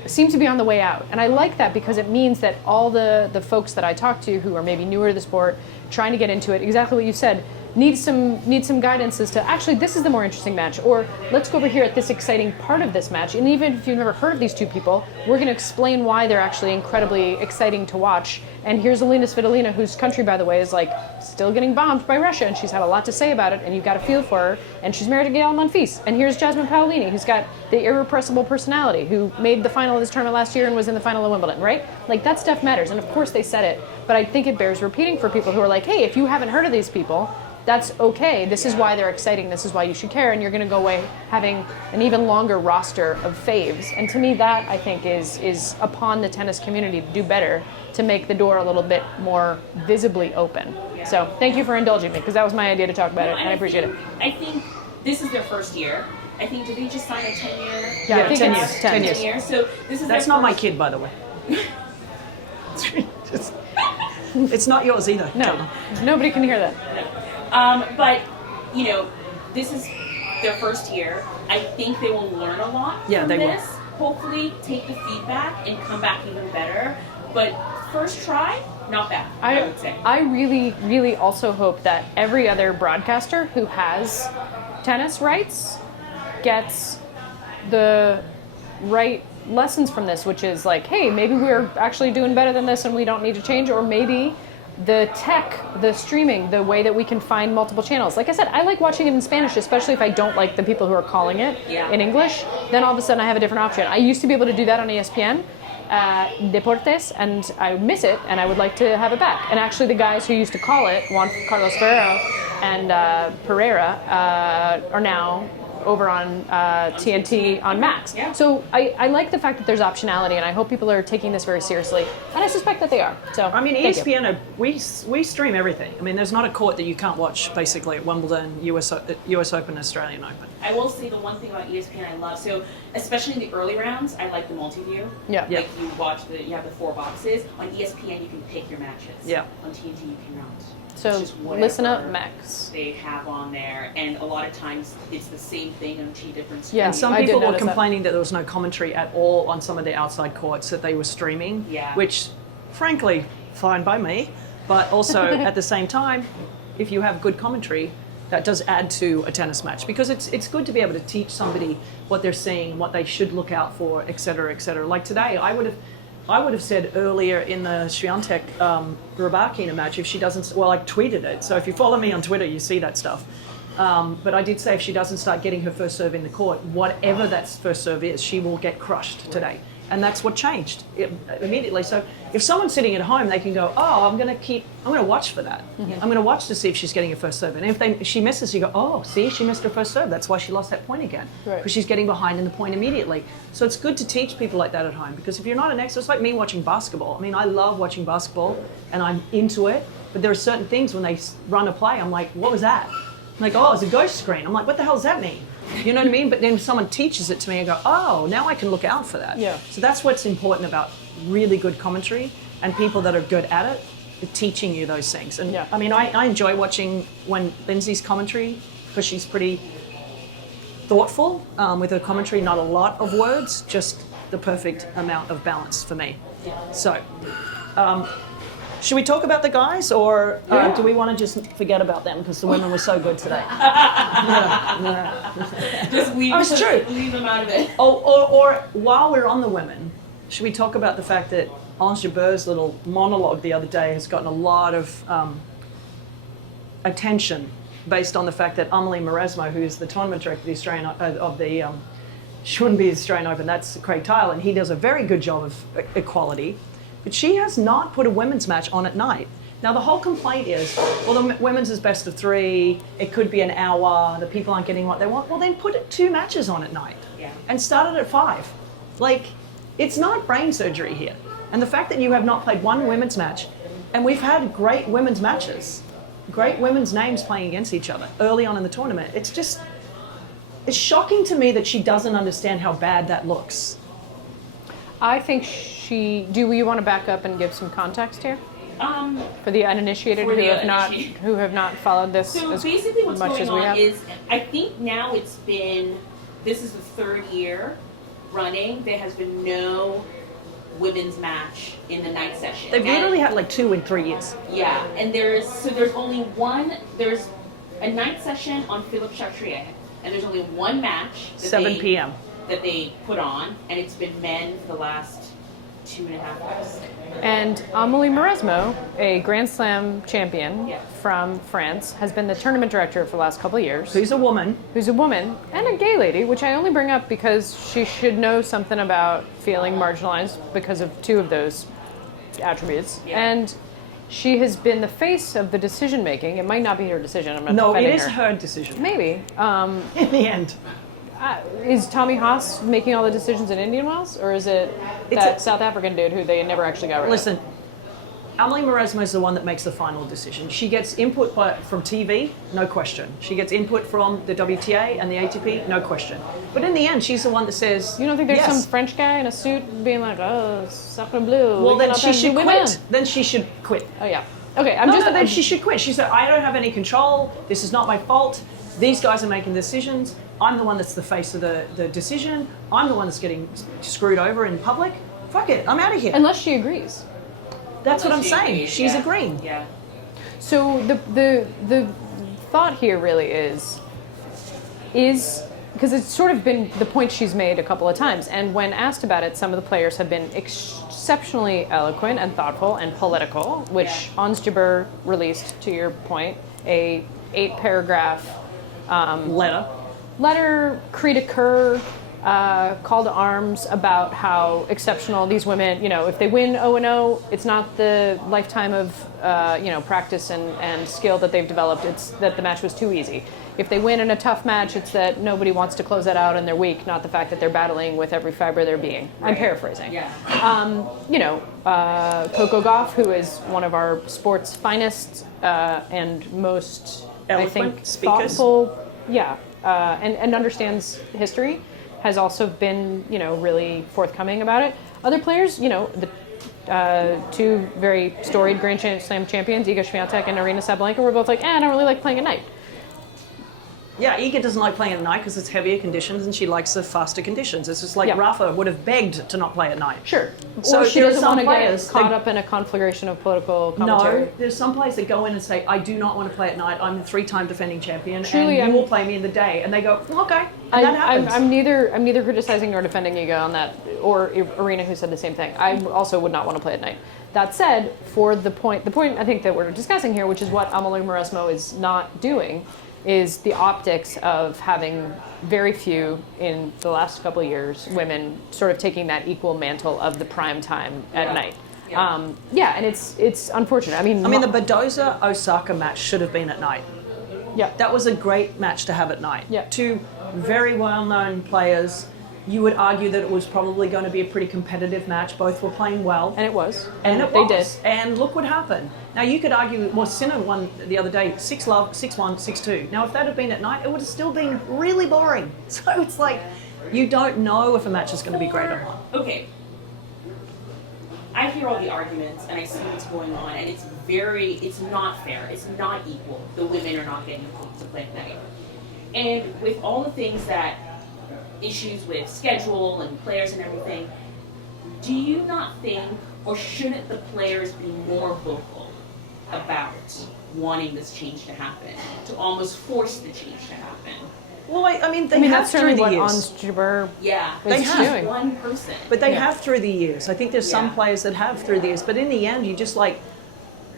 Seem to be on the way out. And I like that because it means that all the folks that I talk to who are maybe newer to the sport, trying to get into it, exactly what you said, need some guidance as to actually this is the more interesting match, or let's go over here at this exciting part of this match. And even if you've never heard of these two people, we're going to explain why they're actually incredibly exciting to watch. And here's Alina Svitolina, whose country, by the way, is like still getting bombed by Russia, and she's had a lot to say about it, and you've got to feel for her. And she's married to Gael Monfils. And here's Jasmine Paolini, who's got the irrepressible personality, who made the final of this tournament last year and was in the final of Wimbledon, right? Like, that stuff matters. And of course they said it, but I think it bears repeating for people who are like, hey, if you haven't heard of these people, that's okay. This is why they're exciting. This is why you should care. And you're going to go away having an even longer roster of faves. And to me, that, I think, is upon the tennis community to do better to make the door a little bit more visibly open. Yeah. So thank you for indulging me, because that was my idea to talk about it, and I appreciate it. I think this is their first year. I think, did they just sign a 10-year? Yeah, I think 10 it's years. 10 years. So this is That's not my kid, by the way. It's not yours either. No, nobody can hear that. But, you know, this is their first year. I think they will learn a lot from they this. Hopefully take the feedback and come back even better. But first try, not bad, I would say. I really, really also hope that every other broadcaster who has tennis rights gets the right lessons from this, which is like, hey, maybe we're actually doing better than this and we don't need to change, or maybe the tech, the streaming, the way that we can find multiple channels. Like I said, I like watching it in Spanish, especially if I don't like the people who are calling it in English. Then all of a sudden I have a different option. I used to be able to do that on ESPN, Deportes, and I miss it, and I would like to have it back. And actually the guys who used to call it, Juan Carlos Ferrero and Pereira, are now over on TNT on Max. Yeah. So I like the fact that there's optionality, and I hope people are taking this very seriously. And I suspect that they are. So I mean, thank you. ESPN, we stream everything. I mean, there's not a court that you can't watch, basically, at Wimbledon, US Open, Australian Open. I will say the one thing about ESPN I love, so especially in the early rounds, I like the multi-view. Yeah. Like you have the 4 boxes. On ESPN, you can pick your matches. Yeah. On TNT, you cannot. So listen up, Max. They have on there, and a lot of times it's the same thing on 2 different screens. Yeah. And some I did people were notice that. complaining that there was no commentary at all on some of the outside courts that they were streaming, which, frankly, fine by me. But also, at the same time, if you have good commentary, that does add to a tennis match, because it's good to be able to teach somebody what they're seeing, what they should look out for, et cetera, et cetera. Like today, I would have said earlier in the Swiatek Rybakina match, if she doesn't, well, I tweeted it. So if you follow me on Twitter, you see that stuff. But I did say if she doesn't start getting her first serve in the court, whatever that first serve is, she will get crushed today. And that's what changed immediately. So if someone's sitting at home, they can go, oh, I'm going to watch for that. Mm-hmm. I'm going to watch to see if she's getting her first serve. And if she misses, you go, oh, see, she missed her first serve. That's why she lost that point again. Because she's getting behind in the point immediately. So it's good to teach people like that at home, because if you're not an expert, it's like me watching basketball. I mean, I love watching basketball and I'm into it, but there are certain things when they run a play, I'm like, what was that? I'm like, oh, it's a ghost screen. I'm like, what the hell does that mean? You know what I mean? But then if someone teaches it to me, I go, oh, now I can look out for that. Yeah. So that's what's important about really good commentary and people that are good at it, teaching you those things. And I mean, I enjoy watching when Lindsay's commentary, because she's pretty thoughtful with her commentary, not a lot of words, just the perfect amount of balance for me. So, should we talk about the guys, or do we want to just forget about them because the women were so good today? Just leave them out of it. Or while we're on the women, should we talk about the fact that Ange Jabber's little monologue the other day has gotten a lot of attention based on the fact that Amelie Mauresmo, who's the tournament director of the Australian shouldn't be the Australian Open, that's Craig Tile, and he does a very good job of equality. But she has not put a women's match on at night. Now, the whole complaint is, well, the women's is best of 3, it could be an hour, the people aren't getting what they want. Well, then put 2 matches on at night and start it at 5. Like, it's not brain surgery here. And the fact that you have not played one women's match, and we've had great women's matches, great women's names playing against each other early on in the tournament, it's shocking to me that she doesn't understand how bad that looks. I think do you want to back up and give some context here? For the uninitiated who have not followed this so as basically what's much going as we on have? is, I think now this is the 3rd year running, there has been no women's match in the night session. They've literally had like 2 in 3 years. Yeah, and there's only one, there's a night session on Philippe Chatrier, and there's only one match. 7 p.m. That they put on, and it's been men for the last 2.5 years. And Amélie Mauresmo, a Grand Slam champion from France, has been the tournament director for the last couple of years. Who's a woman. Who's a woman and a gay lady, which I only bring up because she should know something about feeling marginalized because of two of those attributes. Yeah. And she has been the face of the decision making. It might not be her decision. I'm not defending her. No, it is her decision. Maybe. In the end. Is Tommy Haas making all the decisions in Indian Wells, or is it that South African dude who they never actually got rid of? Listen, Amélie Mauresmo is the one that makes the final decision. She gets input from TV, no question. She gets input from the WTA and the ATP, no question. But in the end, she's the one that says, you don't think there's some French guy in a suit being like, oh, sacre bleu. Well, then she should quit. Then she should quit. Oh, yeah. Okay, then she should quit. She said, I don't have any control. This is not my fault. These guys are making decisions. I'm the one that's the face of the decision. I'm the one that's getting screwed over in public. Fuck it, I'm out of here. Unless she agrees. That's what I'm saying. She's agreeing. Yeah. So the thought here really is because it's sort of been the point she's made a couple of times, and when asked about it, some of the players have been exceptionally eloquent and thoughtful and political, which Ons Jabeur released, to your point, a 8-paragraph letter, cri de coeur, call to arms about how exceptional these women, if they win 0-0, it's not the lifetime of, practice and skill that they've developed. It's that the match was too easy. If they win in a tough match, it's that nobody wants to close that out and they're weak, not the fact that they're battling with every fiber of their being. Right. I'm paraphrasing. Yeah. Coco Gauff, who is one of our sport's finest and most, eloquent speakers. Thoughtful, and understands history, has also been, really forthcoming about it. Other players, the two very storied Grand Slam champions, Iga Swiatek and Aryna Sabalenka, were both like, I don't really like playing at night. Yeah, Iga doesn't like playing at night because it's heavier conditions, and she likes the faster conditions. It's just like Rafa would have begged to not play at night. Sure. So or she doesn't want to get caught up in a conflagration of political commentary. No, there's some players that go in and say, I do not want to play at night. I'm a 3-time defending champion, Truly, and you will play me in the day. And they go, okay, and that happens. I'm neither criticizing nor defending Iga on that, or Aryna, who said the same thing. I also would not want to play at night. That said, for the point I think that we're discussing here, which is what Amélie Mauresmo is not doing, is the optics of having very few in the last couple of years women sort of taking that equal mantle of the prime time at night. Yeah. And it's unfortunate. I mean, the Badoza Osaka match should have been at night. Yeah, that was a great match to have at night. Yeah, two very well-known players. You would argue that it was probably going to be a pretty competitive match. Both were playing well. And it was. And it they was. did. And look what happened. Now, you could argue, Sinner won the other day, 6-love, 6-1, 6-2. Now, if that had been at night, it would have still been really boring. So it's like, you don't know if a match is going to be great or not. Okay. I hear all the arguments, and I see what's going on, and it's not fair. It's not equal. The women are not getting to play at night. And with all the things that issues with schedule and players and everything, do you not think, or shouldn't the players be more vocal about wanting this change to happen, to almost force the change to happen? Well, they have through the years. Ons Jabeur they have doing. One person. But they have through the years. I think there's some players that have through the years. But in the end, you just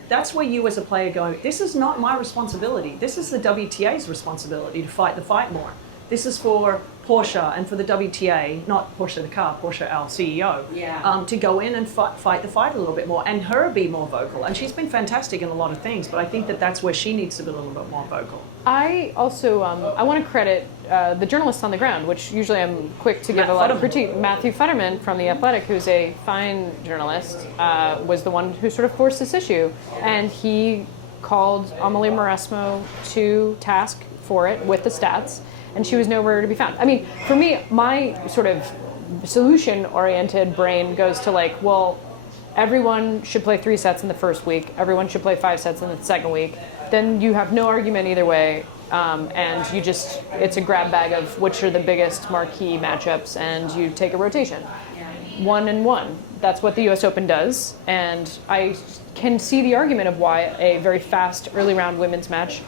that's where you as a player go, this is not my responsibility. This is the WTA's responsibility to fight the fight more. This is for Porsche and for the WTA, not Porsche the car, Porsche our CEO, to go in and fight the fight a little bit more, and her be more vocal. And she's been fantastic in a lot of things, but I think that's where she needs to be a little bit more vocal. I also I want to credit the journalists on the ground, which usually I'm quick to give a lot of critique. Matthew Futterman from The Athletic, who's a fine journalist, was the one who sort of forced this issue, and he called Amélie Mauresmo to task for it with the stats, and she was nowhere to be found. I mean, for me, my sort of solution-oriented brain goes to everyone should play 3 sets in the first week, everyone should play 5 sets in the second week, then you have no argument either way, and it's a grab bag of which are the biggest marquee matchups, and you take a rotation. 1 and 1. That's what the US Open does, and I can see the argument of why a very fast early round women's match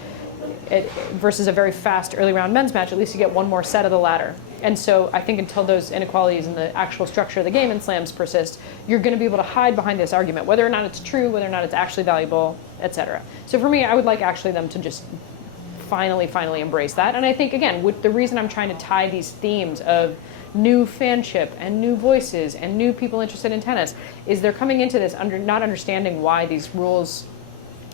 versus a very fast early round men's match, at least you get one more set of the ladder. And so I think until those inequalities in the actual structure of the game in slams persist, you're going to be able to hide behind this argument, whether or not it's true, whether or not it's actually valuable, etc. So for me, I would like actually them to just finally embrace that. And I think, again, with the reason I'm trying to tie these themes of new fanship and new voices and new people interested in tennis is they're coming into this not understanding why these rules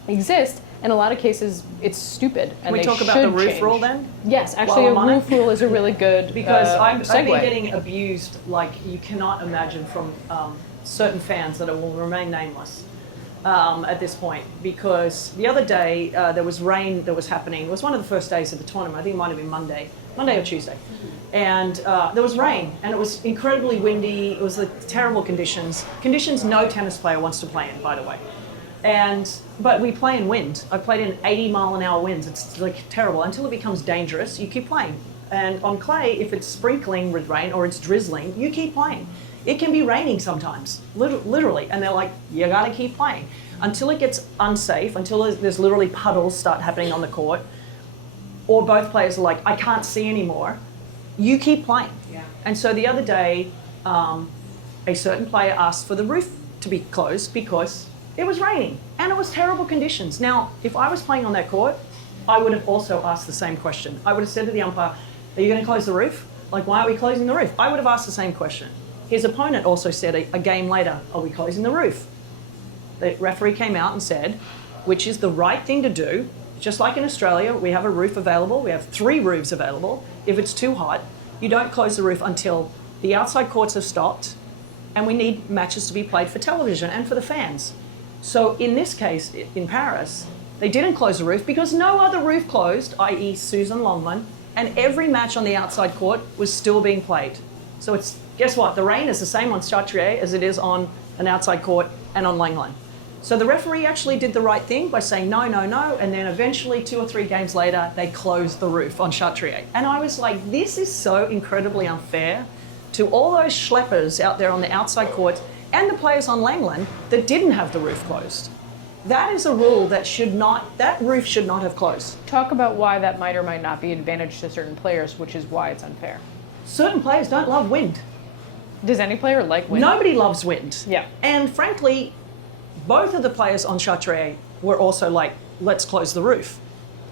exist. In a lot of cases, it's stupid. And Can we they talk about should the roof change. rule then? Yes, actually, While I'm a on roof rule is a really good because I've been segue. getting abused like you cannot imagine from certain fans that will remain nameless at this point. Because the other day there was rain that was happening. It was one of the first days of the tournament. I think it might have been Monday or Tuesday. And there was rain, and it was incredibly windy. It was terrible conditions. Conditions no tennis player wants to play in, by the way. But we play in wind. I played in 80-mile-an-hour winds. It's like terrible. Until it becomes dangerous, you keep playing. And on clay, if it's sprinkling with rain or it's drizzling, you keep playing. It can be raining sometimes, literally. And they're like, you gotta keep playing. Until it gets unsafe, until there's literally puddles start happening on the court, or both players are like, I can't see anymore, you keep playing. Yeah. And so the other day, a certain player asked for the roof to be closed because it was raining and it was terrible conditions. Now, if I was playing on that court, I would have also asked the same question. I would have said to the umpire, are you going to close the roof? Like, why are we closing the roof? I would have asked the same question. His opponent also said a game later, are we closing the roof? The referee came out and said, which is the right thing to do. Just like in Australia, we have a roof available. We have 3 roofs available. If it's too hot, you don't close the roof until the outside courts have stopped and we need matches to be played for television and for the fans. So in this case, in Paris, they didn't close the roof because no other roof closed, i.e. Susan Longman, and every match on the outside court was still being played. So it's, guess what? The rain is the same on Chartrier as it is on an outside court and on Langland. So the referee actually did the right thing by saying no, and then eventually 2 or 3 games later, they closed the roof on Chartrier. And I was like, this is so incredibly unfair to all those schleppers out there on the outside courts and the players on Langland that didn't have the roof closed. That is a rule that that roof should not have closed. Talk about why that might or might not be an advantage to certain players, which is why it's unfair. Certain players don't love wind. Does any player like wind? Nobody loves wind. Yeah. And frankly, both of the players on Chartrier were also like, let's close the roof.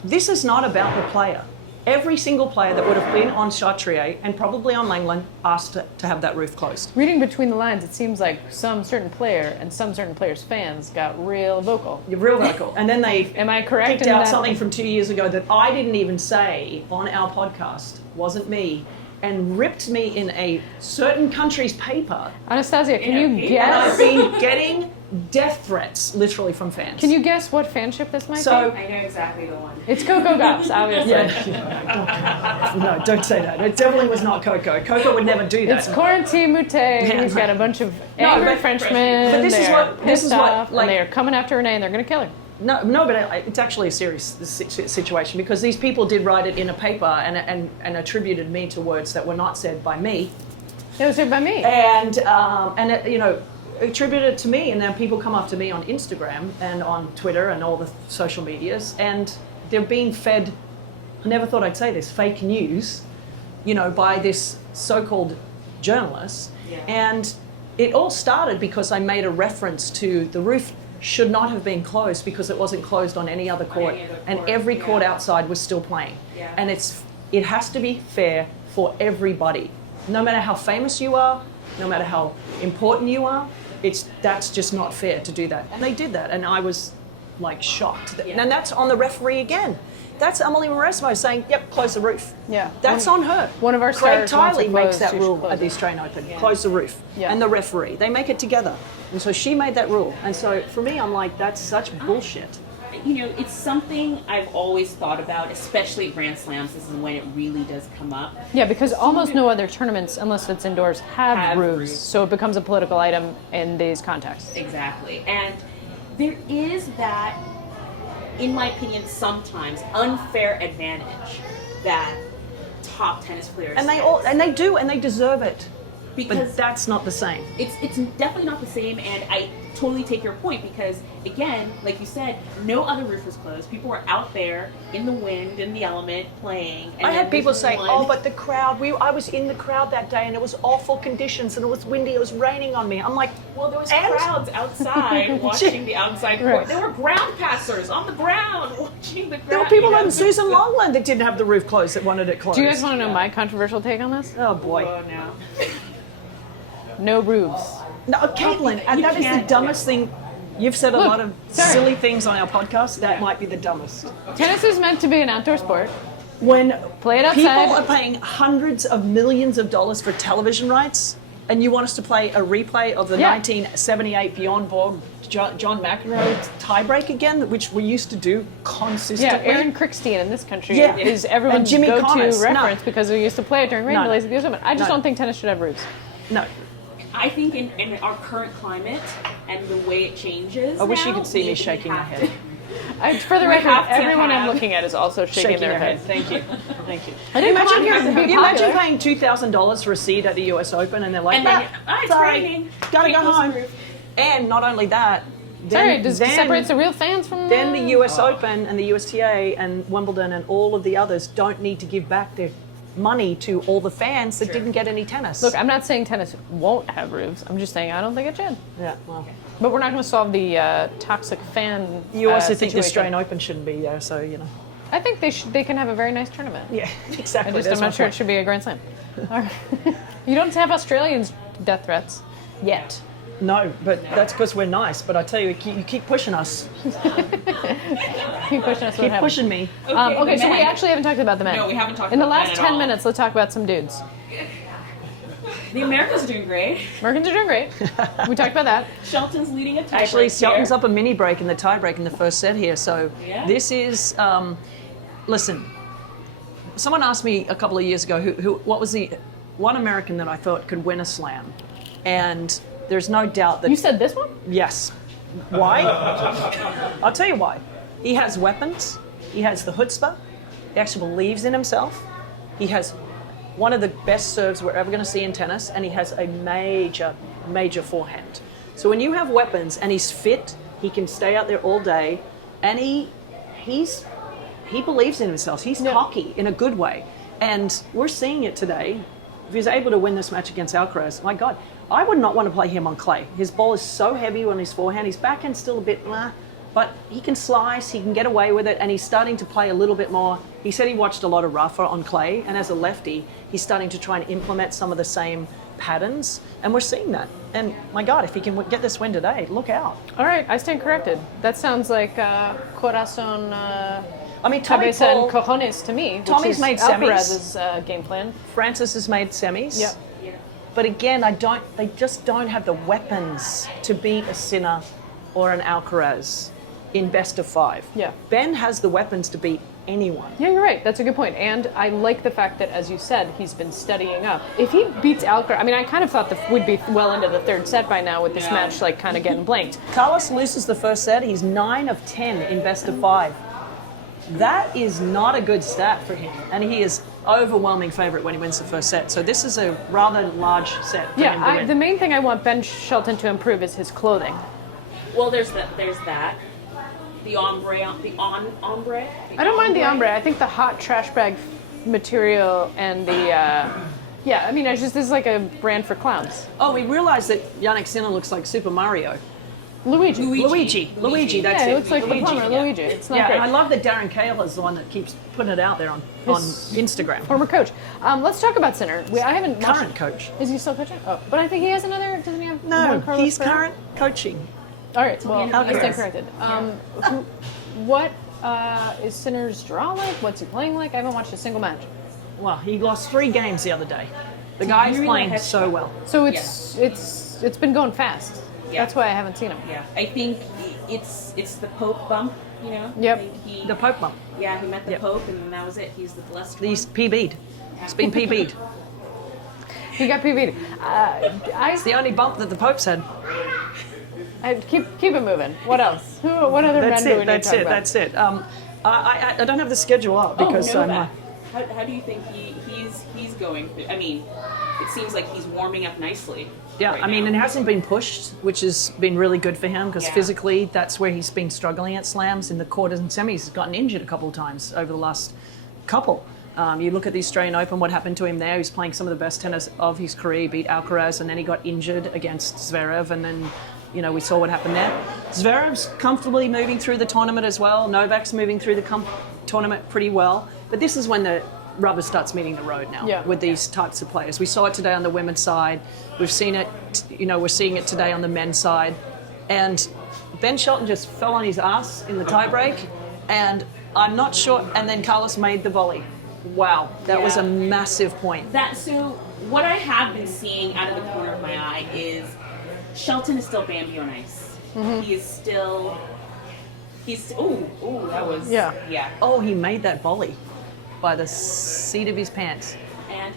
This is not about the player. Every single player that would have been on Chartrier and probably on Langland asked to have that roof closed. Reading between the lines, it seems like some certain player and some certain players' fans got real vocal. You're real vocal. And then they Am I correct picked in out that? something from 2 years ago that I didn't even say on our podcast, wasn't me, and ripped me in a certain country's paper. Anastasia, can you And I've guess? been getting death threats, literally, from fans. Can you guess what fanship this might So- be? I know exactly the one. It's Coco Gauff's, obviously. No, don't say that. It definitely was not Coco. Coco would never do that. It's Corentin Moutet. He's got a bunch of No, angry but- Frenchmen. but this is They're what- this pissed is what, off, like- and they are coming after Renee, and they're going to kill her. No, but it's actually a serious situation because these people did write it in a paper and attributed me to words that were not said by me. It was said by me. And attributed it to me, and then people come after me on Instagram and on Twitter and all the social medias, and they're being fed, I never thought I'd say this, fake news, by this so-called journalist. Yeah. And it all started because I made a reference to the roof should not have been closed because it wasn't closed on any other court, any other and court, every yeah. court outside was still playing. Yeah. And it has to be fair for everybody. No matter how famous you are, no matter how important you are, that's just not fair to do that. And they did that, and I was like shocked. Yeah. And that's on the referee again. That's Emily Mauresmo saying, yep, close the roof. Yeah. That's on her. One of our Craig stars wants it Tiley makes closed, that she should rule close at the it. Australian Open. Yeah. Close the roof. Yeah. And the referee. They make it together. And so she made that rule. And so for me, I'm like, that's such bullshit. It's something I've always thought about, especially at Grand Slams. This is when it really does come up. Yeah, because almost no other tournaments, unless it's indoors, have roofs. roofs. So it becomes a political item in these contexts. Exactly. And there is that, in my opinion, sometimes unfair advantage that top tennis players And have. they do, and they deserve it. Because But that's not the same. it's definitely not the same, and totally take your point because, again, like you said, no other roof was closed. People were out there in the wind, in the element, playing. And I had people say, one... "Oh, but the crowd. I was in the crowd that day, and it was awful conditions, and it was windy. It was raining on me." I'm like, well, there was crowds outside watching the outside court. Right. There were ground passers on the ground watching the ground. there were people on Susan Longland that didn't have the roof closed that wanted it closed. Do you guys want to know my controversial take on this? Oh boy. Oh, no. No roofs. No, Caitlin, and that is the dumbest thing. You've said a Look, lot of sorry. silly things on our podcast. That might be the dumbest. Tennis is meant to be an outdoor sport. When Play it people outside. are paying hundreds of millions of dollars for television rights, and you want us to play a replay of the Yeah. 1978 Beyond Borg John McEnroe tiebreak again, which we used to do consistently. Yeah, Aaron Crickstein in this country Yeah. is everyone's And Jimmy go-to Connors. reference No. because we used to play it during rain No. delays at the US Open. I just No. don't think tennis should have roofs. No, I think in our current climate and the way it changes, I wish you now, could see me we shaking my have head. For the We record, have to everyone I'm have- looking at is also shaking their head. Thank you. Thank you. I didn't come on here Imagine, to be you imagine popular. paying $2,000 for a seat at the US Open, and they're like, And then it's sorry, raining. gotta go Can't close the home. roof. And not only that, Sorry, it just separates the real fans from Then the US Open and the USTA and Wimbledon and all of the others don't need to give back their money to all the fans that didn't get any tennis. Look, I'm not saying tennis won't have roofs. I'm just saying I don't think it should. yeah, well, But we're not going to solve the toxic fan. you also think the situation. Australian Open shouldn't be there, so you know. I think they can have a very nice tournament. Yeah, exactly. I'm not sure it should be a Grand Slam. All right. You don't have Australians death threats yet. No, but that's because we're nice. But I tell you, you keep pushing us. Keep pushing us. Keep pushing me. Okay, the so we men. actually haven't talked about the men. No, we haven't talked In the about last men at 10 all. minutes, let's talk about some dudes. The Americans are doing great. Americans are doing great. We talked about that. Shelton's leading a tie Actually, break Shelton's here. up a mini break in the tie break in the first set here. So Yeah. this is, listen, someone asked me a couple of years ago what was the one American that I thought could win a slam, and there's no doubt that You said this one? yes. Why? I'll tell you why. He has weapons. He has the chutzpah. He actually believes in himself. He has one of the best serves we're ever going to see in tennis, and he has a major, major forehand. So when you have weapons and he's fit, he can stay out there all day, and he believes in himself. He's cocky in a good way, and we're seeing it today. If he's able to win this match against Alcaraz, my God, I would not want to play him on clay. His ball is so heavy on his forehand. His backhand's still a bit but he can slice, he can get away with it, and he's starting to play a little bit more. He said he watched a lot of Rafa on clay, and as a lefty, he's starting to try and implement some of the same patterns, and we're seeing that. And my God, if he can get this win today, look out. All right, I stand corrected. That sounds like corazon, I mean, Tommy cabeza, and Paul, cojones to me. Tommy's made semis. Alcaraz's game plan. Francis has made semis. Yep. But again, they just don't have the weapons to beat a Sinner or an Alcaraz in best of 5. Yeah. Ben has the weapons to beat anyone. Yeah, you're right. That's a good point. And I like the fact that, as you said, he's been studying up. If he beats Alcaraz, I mean, I kind of thought we'd be well into the third set by now with this match, like, kind of getting blanked. Carlos loses the first set. He's 9 of 10 in best of 5. That is not a good stat for him. And he is overwhelming favorite when he wins the first set. So this is a rather large set for him to Yeah, win. the main thing I want Ben Shelton to improve is his clothing. Well, there's that. The ombre. ombre. I don't mind the ombre. I think the hot trash bag material and the, yeah, I mean, it's just, this is like a brand for clowns. Oh, we realized that Yannick Sinner looks like Super Mario. Luigi. Luigi, that's Yeah, it. it looks like the plumber, Luigi. It's not Yeah, great. and I love that Darren Cahill is the one that keeps putting it out there on Instagram. Former coach. Let's talk about Sinner. I haven't watched- Current coach. Is he still coaching? Oh, but I think he has another. Doesn't he have? No, Juan Carlos he's Ferrer? current coaching. All right. Well, I Alcaraz. stand corrected. What is Sinner's draw like? What's he playing like? I haven't watched a single match. Well, he lost 3 games the other day. The guy's really playing head so shot. well. So it's been going fast. Yeah. That's why I haven't seen him. Yeah, I think it's the Pope bump. You know. Yep. I think he, The Pope bump. Yeah, he met the Yep. Pope, and then that was it. He's the blessed one. He's PB'd. It's been PB'd. He got PV'd. It's the only bump that the Pope's had. Keep it moving. What else? What other That's men do we it. need That's to talk it. about? That's it. I don't have the schedule up because Novak. How do you think he's going through? I mean, it seems like he's warming up nicely. Yeah, right I mean, now. and hasn't been pushed, which has been really good for him because physically that's where he's been struggling at slams. In the quarters and semis, he's gotten injured a couple of times over the last couple. You look at the Australian Open, what happened to him there. He's playing some of the best tennis of his career, beat Alcaraz, and then he got injured against Zverev, and then, we saw what happened there. Zverev's comfortably moving through the tournament as well. Novak's moving through the tournament pretty well. But this is when the rubber starts meeting the road now with these types of players. We saw it today on the women's side. We've seen it, we're seeing it today on the men's side. And Ben Shelton just fell on his ass in the tiebreak, and I'm not sure. And then Carlos made the volley. Wow, that was a massive point. So what I have been seeing out of the corner of my eye is Shelton is still Bambi on ice. He is still. That was. Yeah. Oh, he made that volley by the seat of his pants. And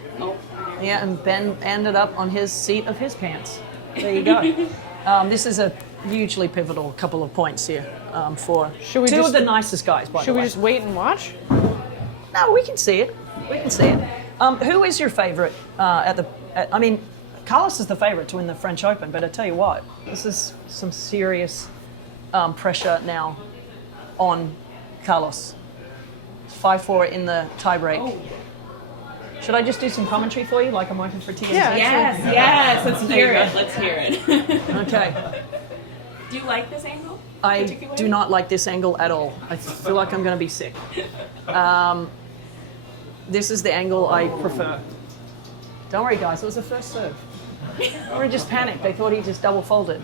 Yeah, and Ben ended up on his seat of his pants. There you go. This is a hugely pivotal couple of points here for two of the nicest guys, by the way. Should we just wait and watch? No, we can see it. We can see it. Who is your favourite I mean, Carlos is the favourite to win the French Open, but I tell you what, this is some serious pressure now on Carlos. 5-4 in the tiebreak. Oh. Should I just do some commentary for you, like I'm working for TNT? Yeah. Yes. Let's hear it. Let's hear it. Okay. Do you like this angle? I do not like this angle at all. I feel like I'm going to be sick. This is the angle I prefer. Don't worry, guys. It was the first serve. Everyone just panicked. They thought he just double folded.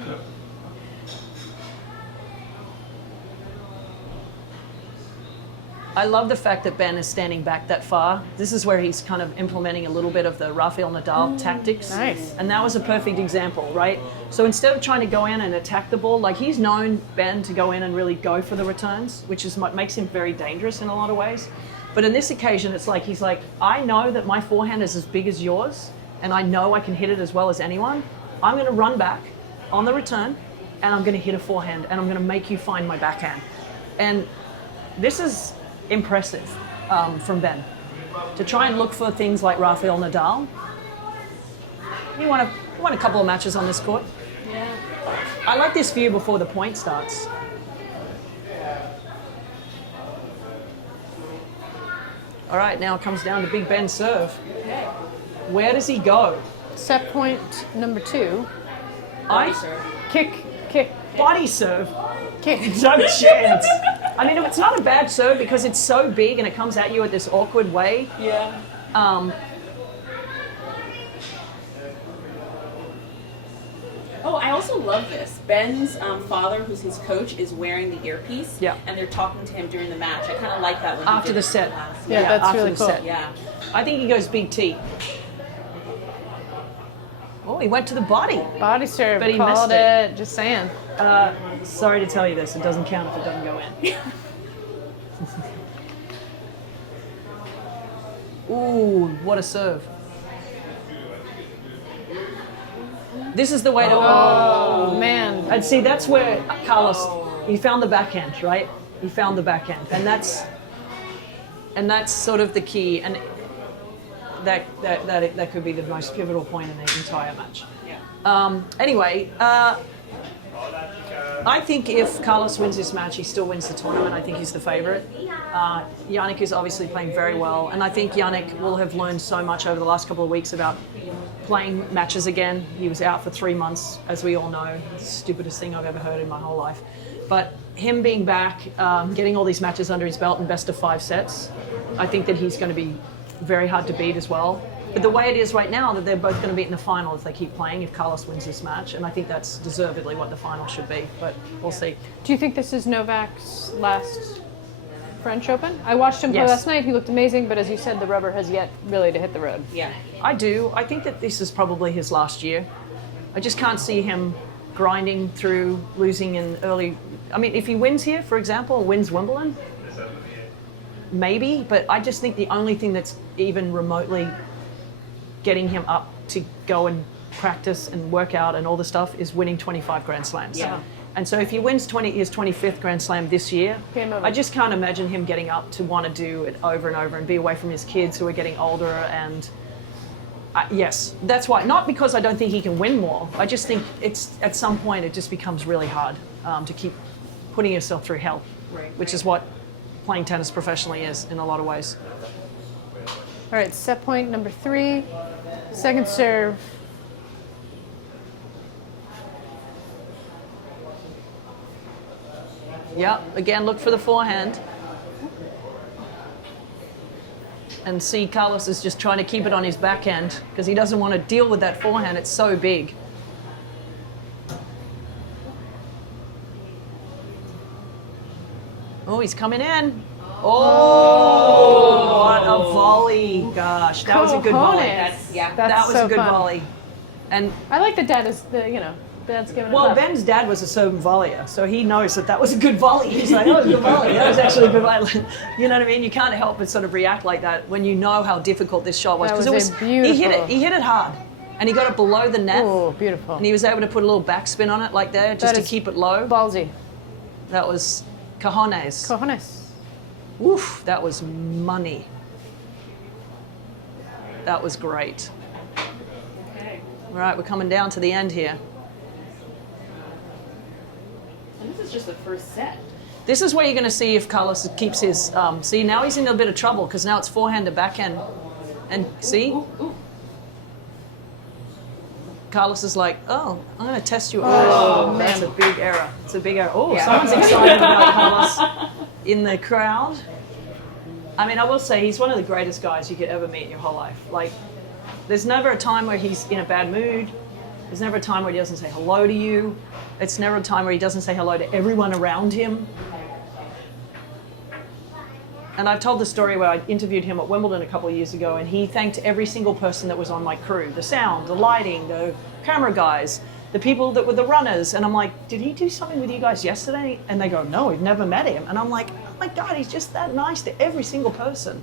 I love the fact that Ben is standing back that far. This is where he's kind of implementing a little bit of the Rafael Nadal tactics. Nice. And that was a perfect example, right? So instead of trying to go in and attack the ball, like he's known Ben to go in and really go for the returns, which is what makes him very dangerous in a lot of ways. But in this occasion, it's like he's like, I know that my forehand is as big as yours, and I know I can hit it as well as anyone. I'm going to run back on the return, and I'm going to hit a forehand, and I'm going to make you find my backhand. And this is impressive from Ben. To try and look for things like Rafael Nadal. You won a couple of matches on this court. Yeah. I like this view before the point starts. All right, now it comes down to Big Ben's serve. Okay. Where does he go? Set point number 2. Body serve. Kick. Body serve. Kick. No chance. I mean, it's not a bad serve because it's so big and it comes at you at this awkward way. Yeah. I also love this. Ben's father, who's his coach, is wearing the earpiece. Yeah. And they're talking to him during the match. I kind of like that. When After he did the it set. last Yeah, night. that's after really the cool. set. Yeah. I think he goes Big T. Oh, he went to the body. Body serve. But he Called missed it. it. Just saying. Sorry to tell you this, it doesn't count if it doesn't go in. Ooh, what a serve. This is the way to... Oh, man. And see, that's where Carlos, he found the backhand, right? He found the backhand. And that's sort of the key. And that could be the most pivotal point in the entire match. Yeah. Anyway, I think if Carlos wins this match, he still wins the tournament. I think he's the favourite. Jannik is obviously playing very well, and I think Jannik will have learned so much over the last couple of weeks about playing matches again. He was out for 3 months, as we all know. It's the stupidest thing I've ever heard in my whole life. But him being back, getting all these matches under his belt in best of 5 sets, I think that he's going to be very hard to beat as well. But the way it is right now, that they're both going to be in the final if they keep playing, if Carlos wins this match. And I think that's deservedly what the final should be, but we'll see. Do you think this is Novak's last French Open? I watched him play Yes. last night. He looked amazing, but as you said, the rubber has yet really to hit the road. Yeah. I do. I think that this is probably his last year. I just can't see him grinding through, losing in early... I mean, if he wins here, for example, wins Wimbledon, maybe, but I just think the only thing that's even remotely getting him up to go and practice and work out and all the stuff is winning 25 Grand Slams. Yeah. And so if he wins his 25th Grand Slam this year, Game over. I just can't imagine him getting up to want to do it over and over and be away from his kids who are getting older. And yes, that's why. Not because I don't think he can win more. I just think it's at some point it just becomes really hard to keep putting yourself through hell, which is what playing tennis professionally is in a lot of ways. All right, set point number 3, second serve. Yeah, again, look for the forehand. And see, Carlos is just trying to keep it on his backhand because he doesn't want to deal with that forehand. It's so big. Oh, he's coming in. Oh, what a volley. Gosh, that was a good volley. That was so a good fun. volley. And I like that dad is, dad's giving it well, up. Ben's dad was a serve and volleyer, so he knows that was a good volley. He's like, that was a good volley. That was actually a good volley. You know what I mean? You can't help but sort of react like that when you know how difficult this shot was. That Because was beautiful. He hit it hard. And he got it below the net. Oh, beautiful. And he was able to put a little backspin on it like there just to keep it low. Ballsy. That was cojones. Cojones. Oof, that was money. That was great. Okay. All right, we're coming down to the end here. And this is just the first set. This is where you're going to see if Carlos keeps his... see, now he's in a bit of trouble because now it's forehand to backhand. And see? Ooh. Carlos is like, oh, I'm going to test you. Oh, that's man. a big error. It's a big error. Oh, someone's excited about Carlos in the crowd. I mean, I will say he's one of the greatest guys you could ever meet in your whole life. Like, there's never a time where he's in a bad mood. There's never a time where he doesn't say hello to you. It's never a time where he doesn't say hello to everyone around him. And I've told the story where I interviewed him at Wimbledon a couple of years ago, and he thanked every single person that was on my crew. The sound, the lighting, the camera guys, the people that were the runners. And I'm like, did he do something with you guys yesterday? And they go, no, we've never met him. And I'm like, oh my God, he's just that nice to every single person.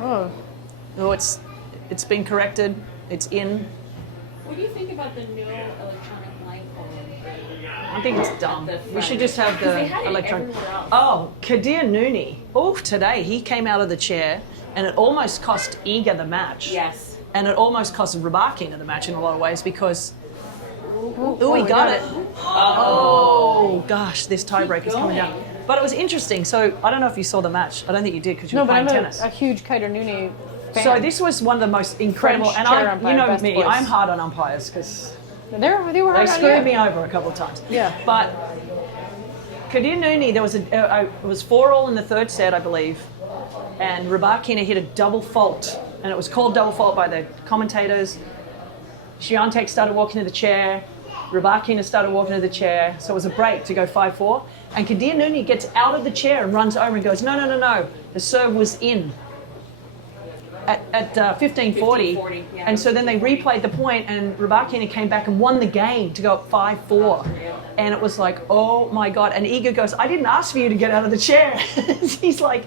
Oh. Oh, it's been corrected. It's in. What do you think about the new electronic light bulb? I think it's dumb. The We front. should just have 'Cause they the had it electronic. everywhere else. Oh, Kadir Nooni. Oh, today he came out of the chair, and it almost cost Iga the match. Yes. And it almost cost Rybakina the match in a lot of ways because. Oh, He got it. Oh. Gosh, this tiebreak is coming down. going. But it was interesting. So I don't know if you saw the match. I don't think you did because you No, were but playing I'm tennis. a huge Kiter Nooney fan. So this was one of the most incredible, French and chair I, umpire, you know best me, voice. I'm hard on umpires because they were they hard on screwed you. me over a couple of times. Yeah. But Kadir Nooni, there was it was 4-all in the third set, I believe, and Rybakina hit a double fault, and it was called double fault by the commentators. Swiatek started walking to the chair. Rybakina started walking to the chair, so it was a break to go 5-4. And Kadir Nooni gets out of the chair and runs over and goes, no. The serve was in at 15:40. 15:40, yeah. And so then they replayed the point, and Rybakina came back and won the game to go up 5-4. And it was like, oh my God. And Iga goes, I didn't ask for you to get out of the chair. He's like,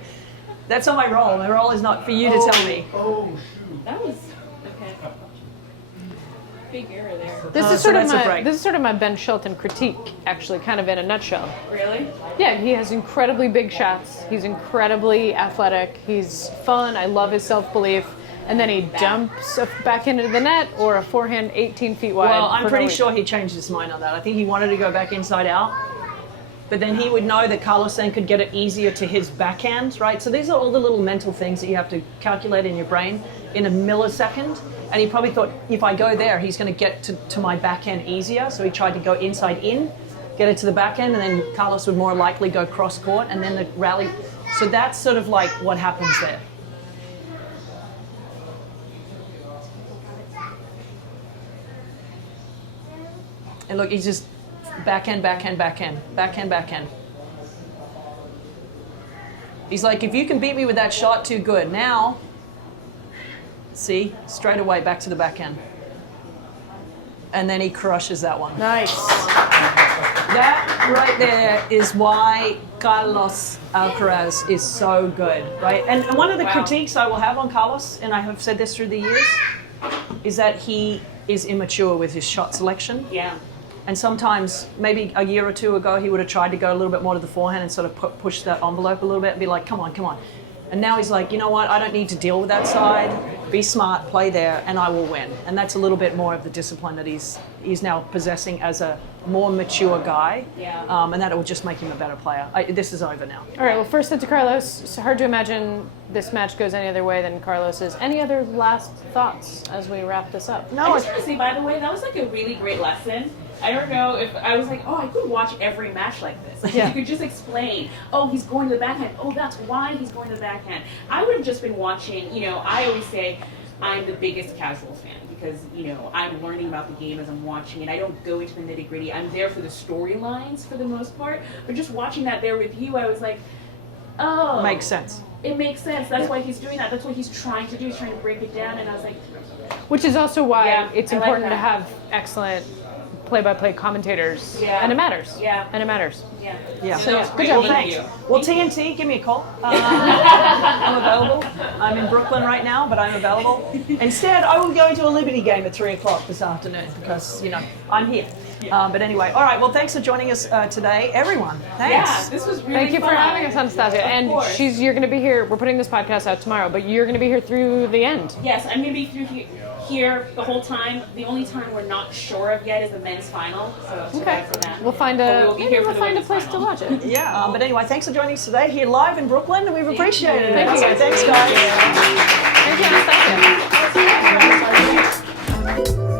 that's not my role. My role is not for you to tell me. That was okay. Big error there. This is so sort of that's a break. this is sort of my Ben Shelton critique, actually, kind of in a nutshell. Really? Yeah, he has incredibly big shots. He's incredibly athletic. He's fun. I love his self-belief. And then he dumps back into the net or a forehand 18 feet wide. Well, I'm for pretty no sure reason. he changed his mind on that. I think he wanted to go back inside out. But then he would know that Carlos then could get it easier to his backhand, right? So these are all the little mental things that you have to calculate in your brain in a millisecond. And he probably thought, if I go there, he's going to get to my backhand easier. So he tried to go inside in, get it to the backhand, and then Carlos would more likely go cross court and then the rally. So that's sort of like what happens there. And look, he's just backhand. He's like, if you can beat me with that shot, too good. Now, see, straight away back to the backhand. And then he crushes that one. Nice. That right there is why Carlos Alcaraz is so good, right? And one of the critiques I will have on Carlos, and I have said this through the years, is that he is immature with his shot selection. Yeah. And sometimes, maybe a year or two ago, he would have tried to go a little bit more to the forehand and sort of push that envelope a little bit and be like, come on, come on. And now he's like, you know what, I don't need to deal with that side. Be smart, play there, and I will win. And that's a little bit more of the discipline that he's now possessing as a more mature guy. Yeah. And that will just make him a better player. This is over now. All right, well, first set to Carlos. It's hard to imagine this match goes any other way than Carlos's. Any other last thoughts as we wrap this up? I just want to say, by the way, that was like a really great lesson. I don't know if I was like, oh, I could watch every match like this. Like, Yeah. you could just explain, oh, he's going to the backhand. Oh, that's why he's going to the backhand. I would have just been watching, I always say I'm the biggest casual fan because, I'm learning about the game as I'm watching it. I don't go into the nitty gritty. I'm there for the storylines for the most part. But just watching that there with you, I was like, oh. Makes sense. It makes sense. That's why he's doing that. That's what he's trying to do. He's trying to break it down. And I was like, Which is also why Yeah, it's I like important to that. have excellent play-by-play commentators. Yeah. And it matters. Yeah. And it matters. yeah. Yeah. So that was Good great. job. Thank Thanks. you. Well, TNT, give me a call. I'm available. I'm in Brooklyn right now, but I'm available. Instead, I will be going to a Liberty game at 3 o'clock this afternoon because, I'm here. But anyway, all right. Well, thanks for joining us today, everyone. Thanks. Yeah, this was really Thank you for fun. having us, Anastasia. Of And course. you're going to be here. We're putting this podcast out tomorrow, but you're going to be here through the end. Yes, I'm going to be through here the whole time. The only time we're not sure of yet is the men's final. So Okay. for that. We'll find But a we'll be here for the find a women's place final. to watch it. Yeah. But anyway, thanks for joining us today here live in Brooklyn. We've appreciated it. Thank you, guys. Thanks, guys. Thank you, Anastasia.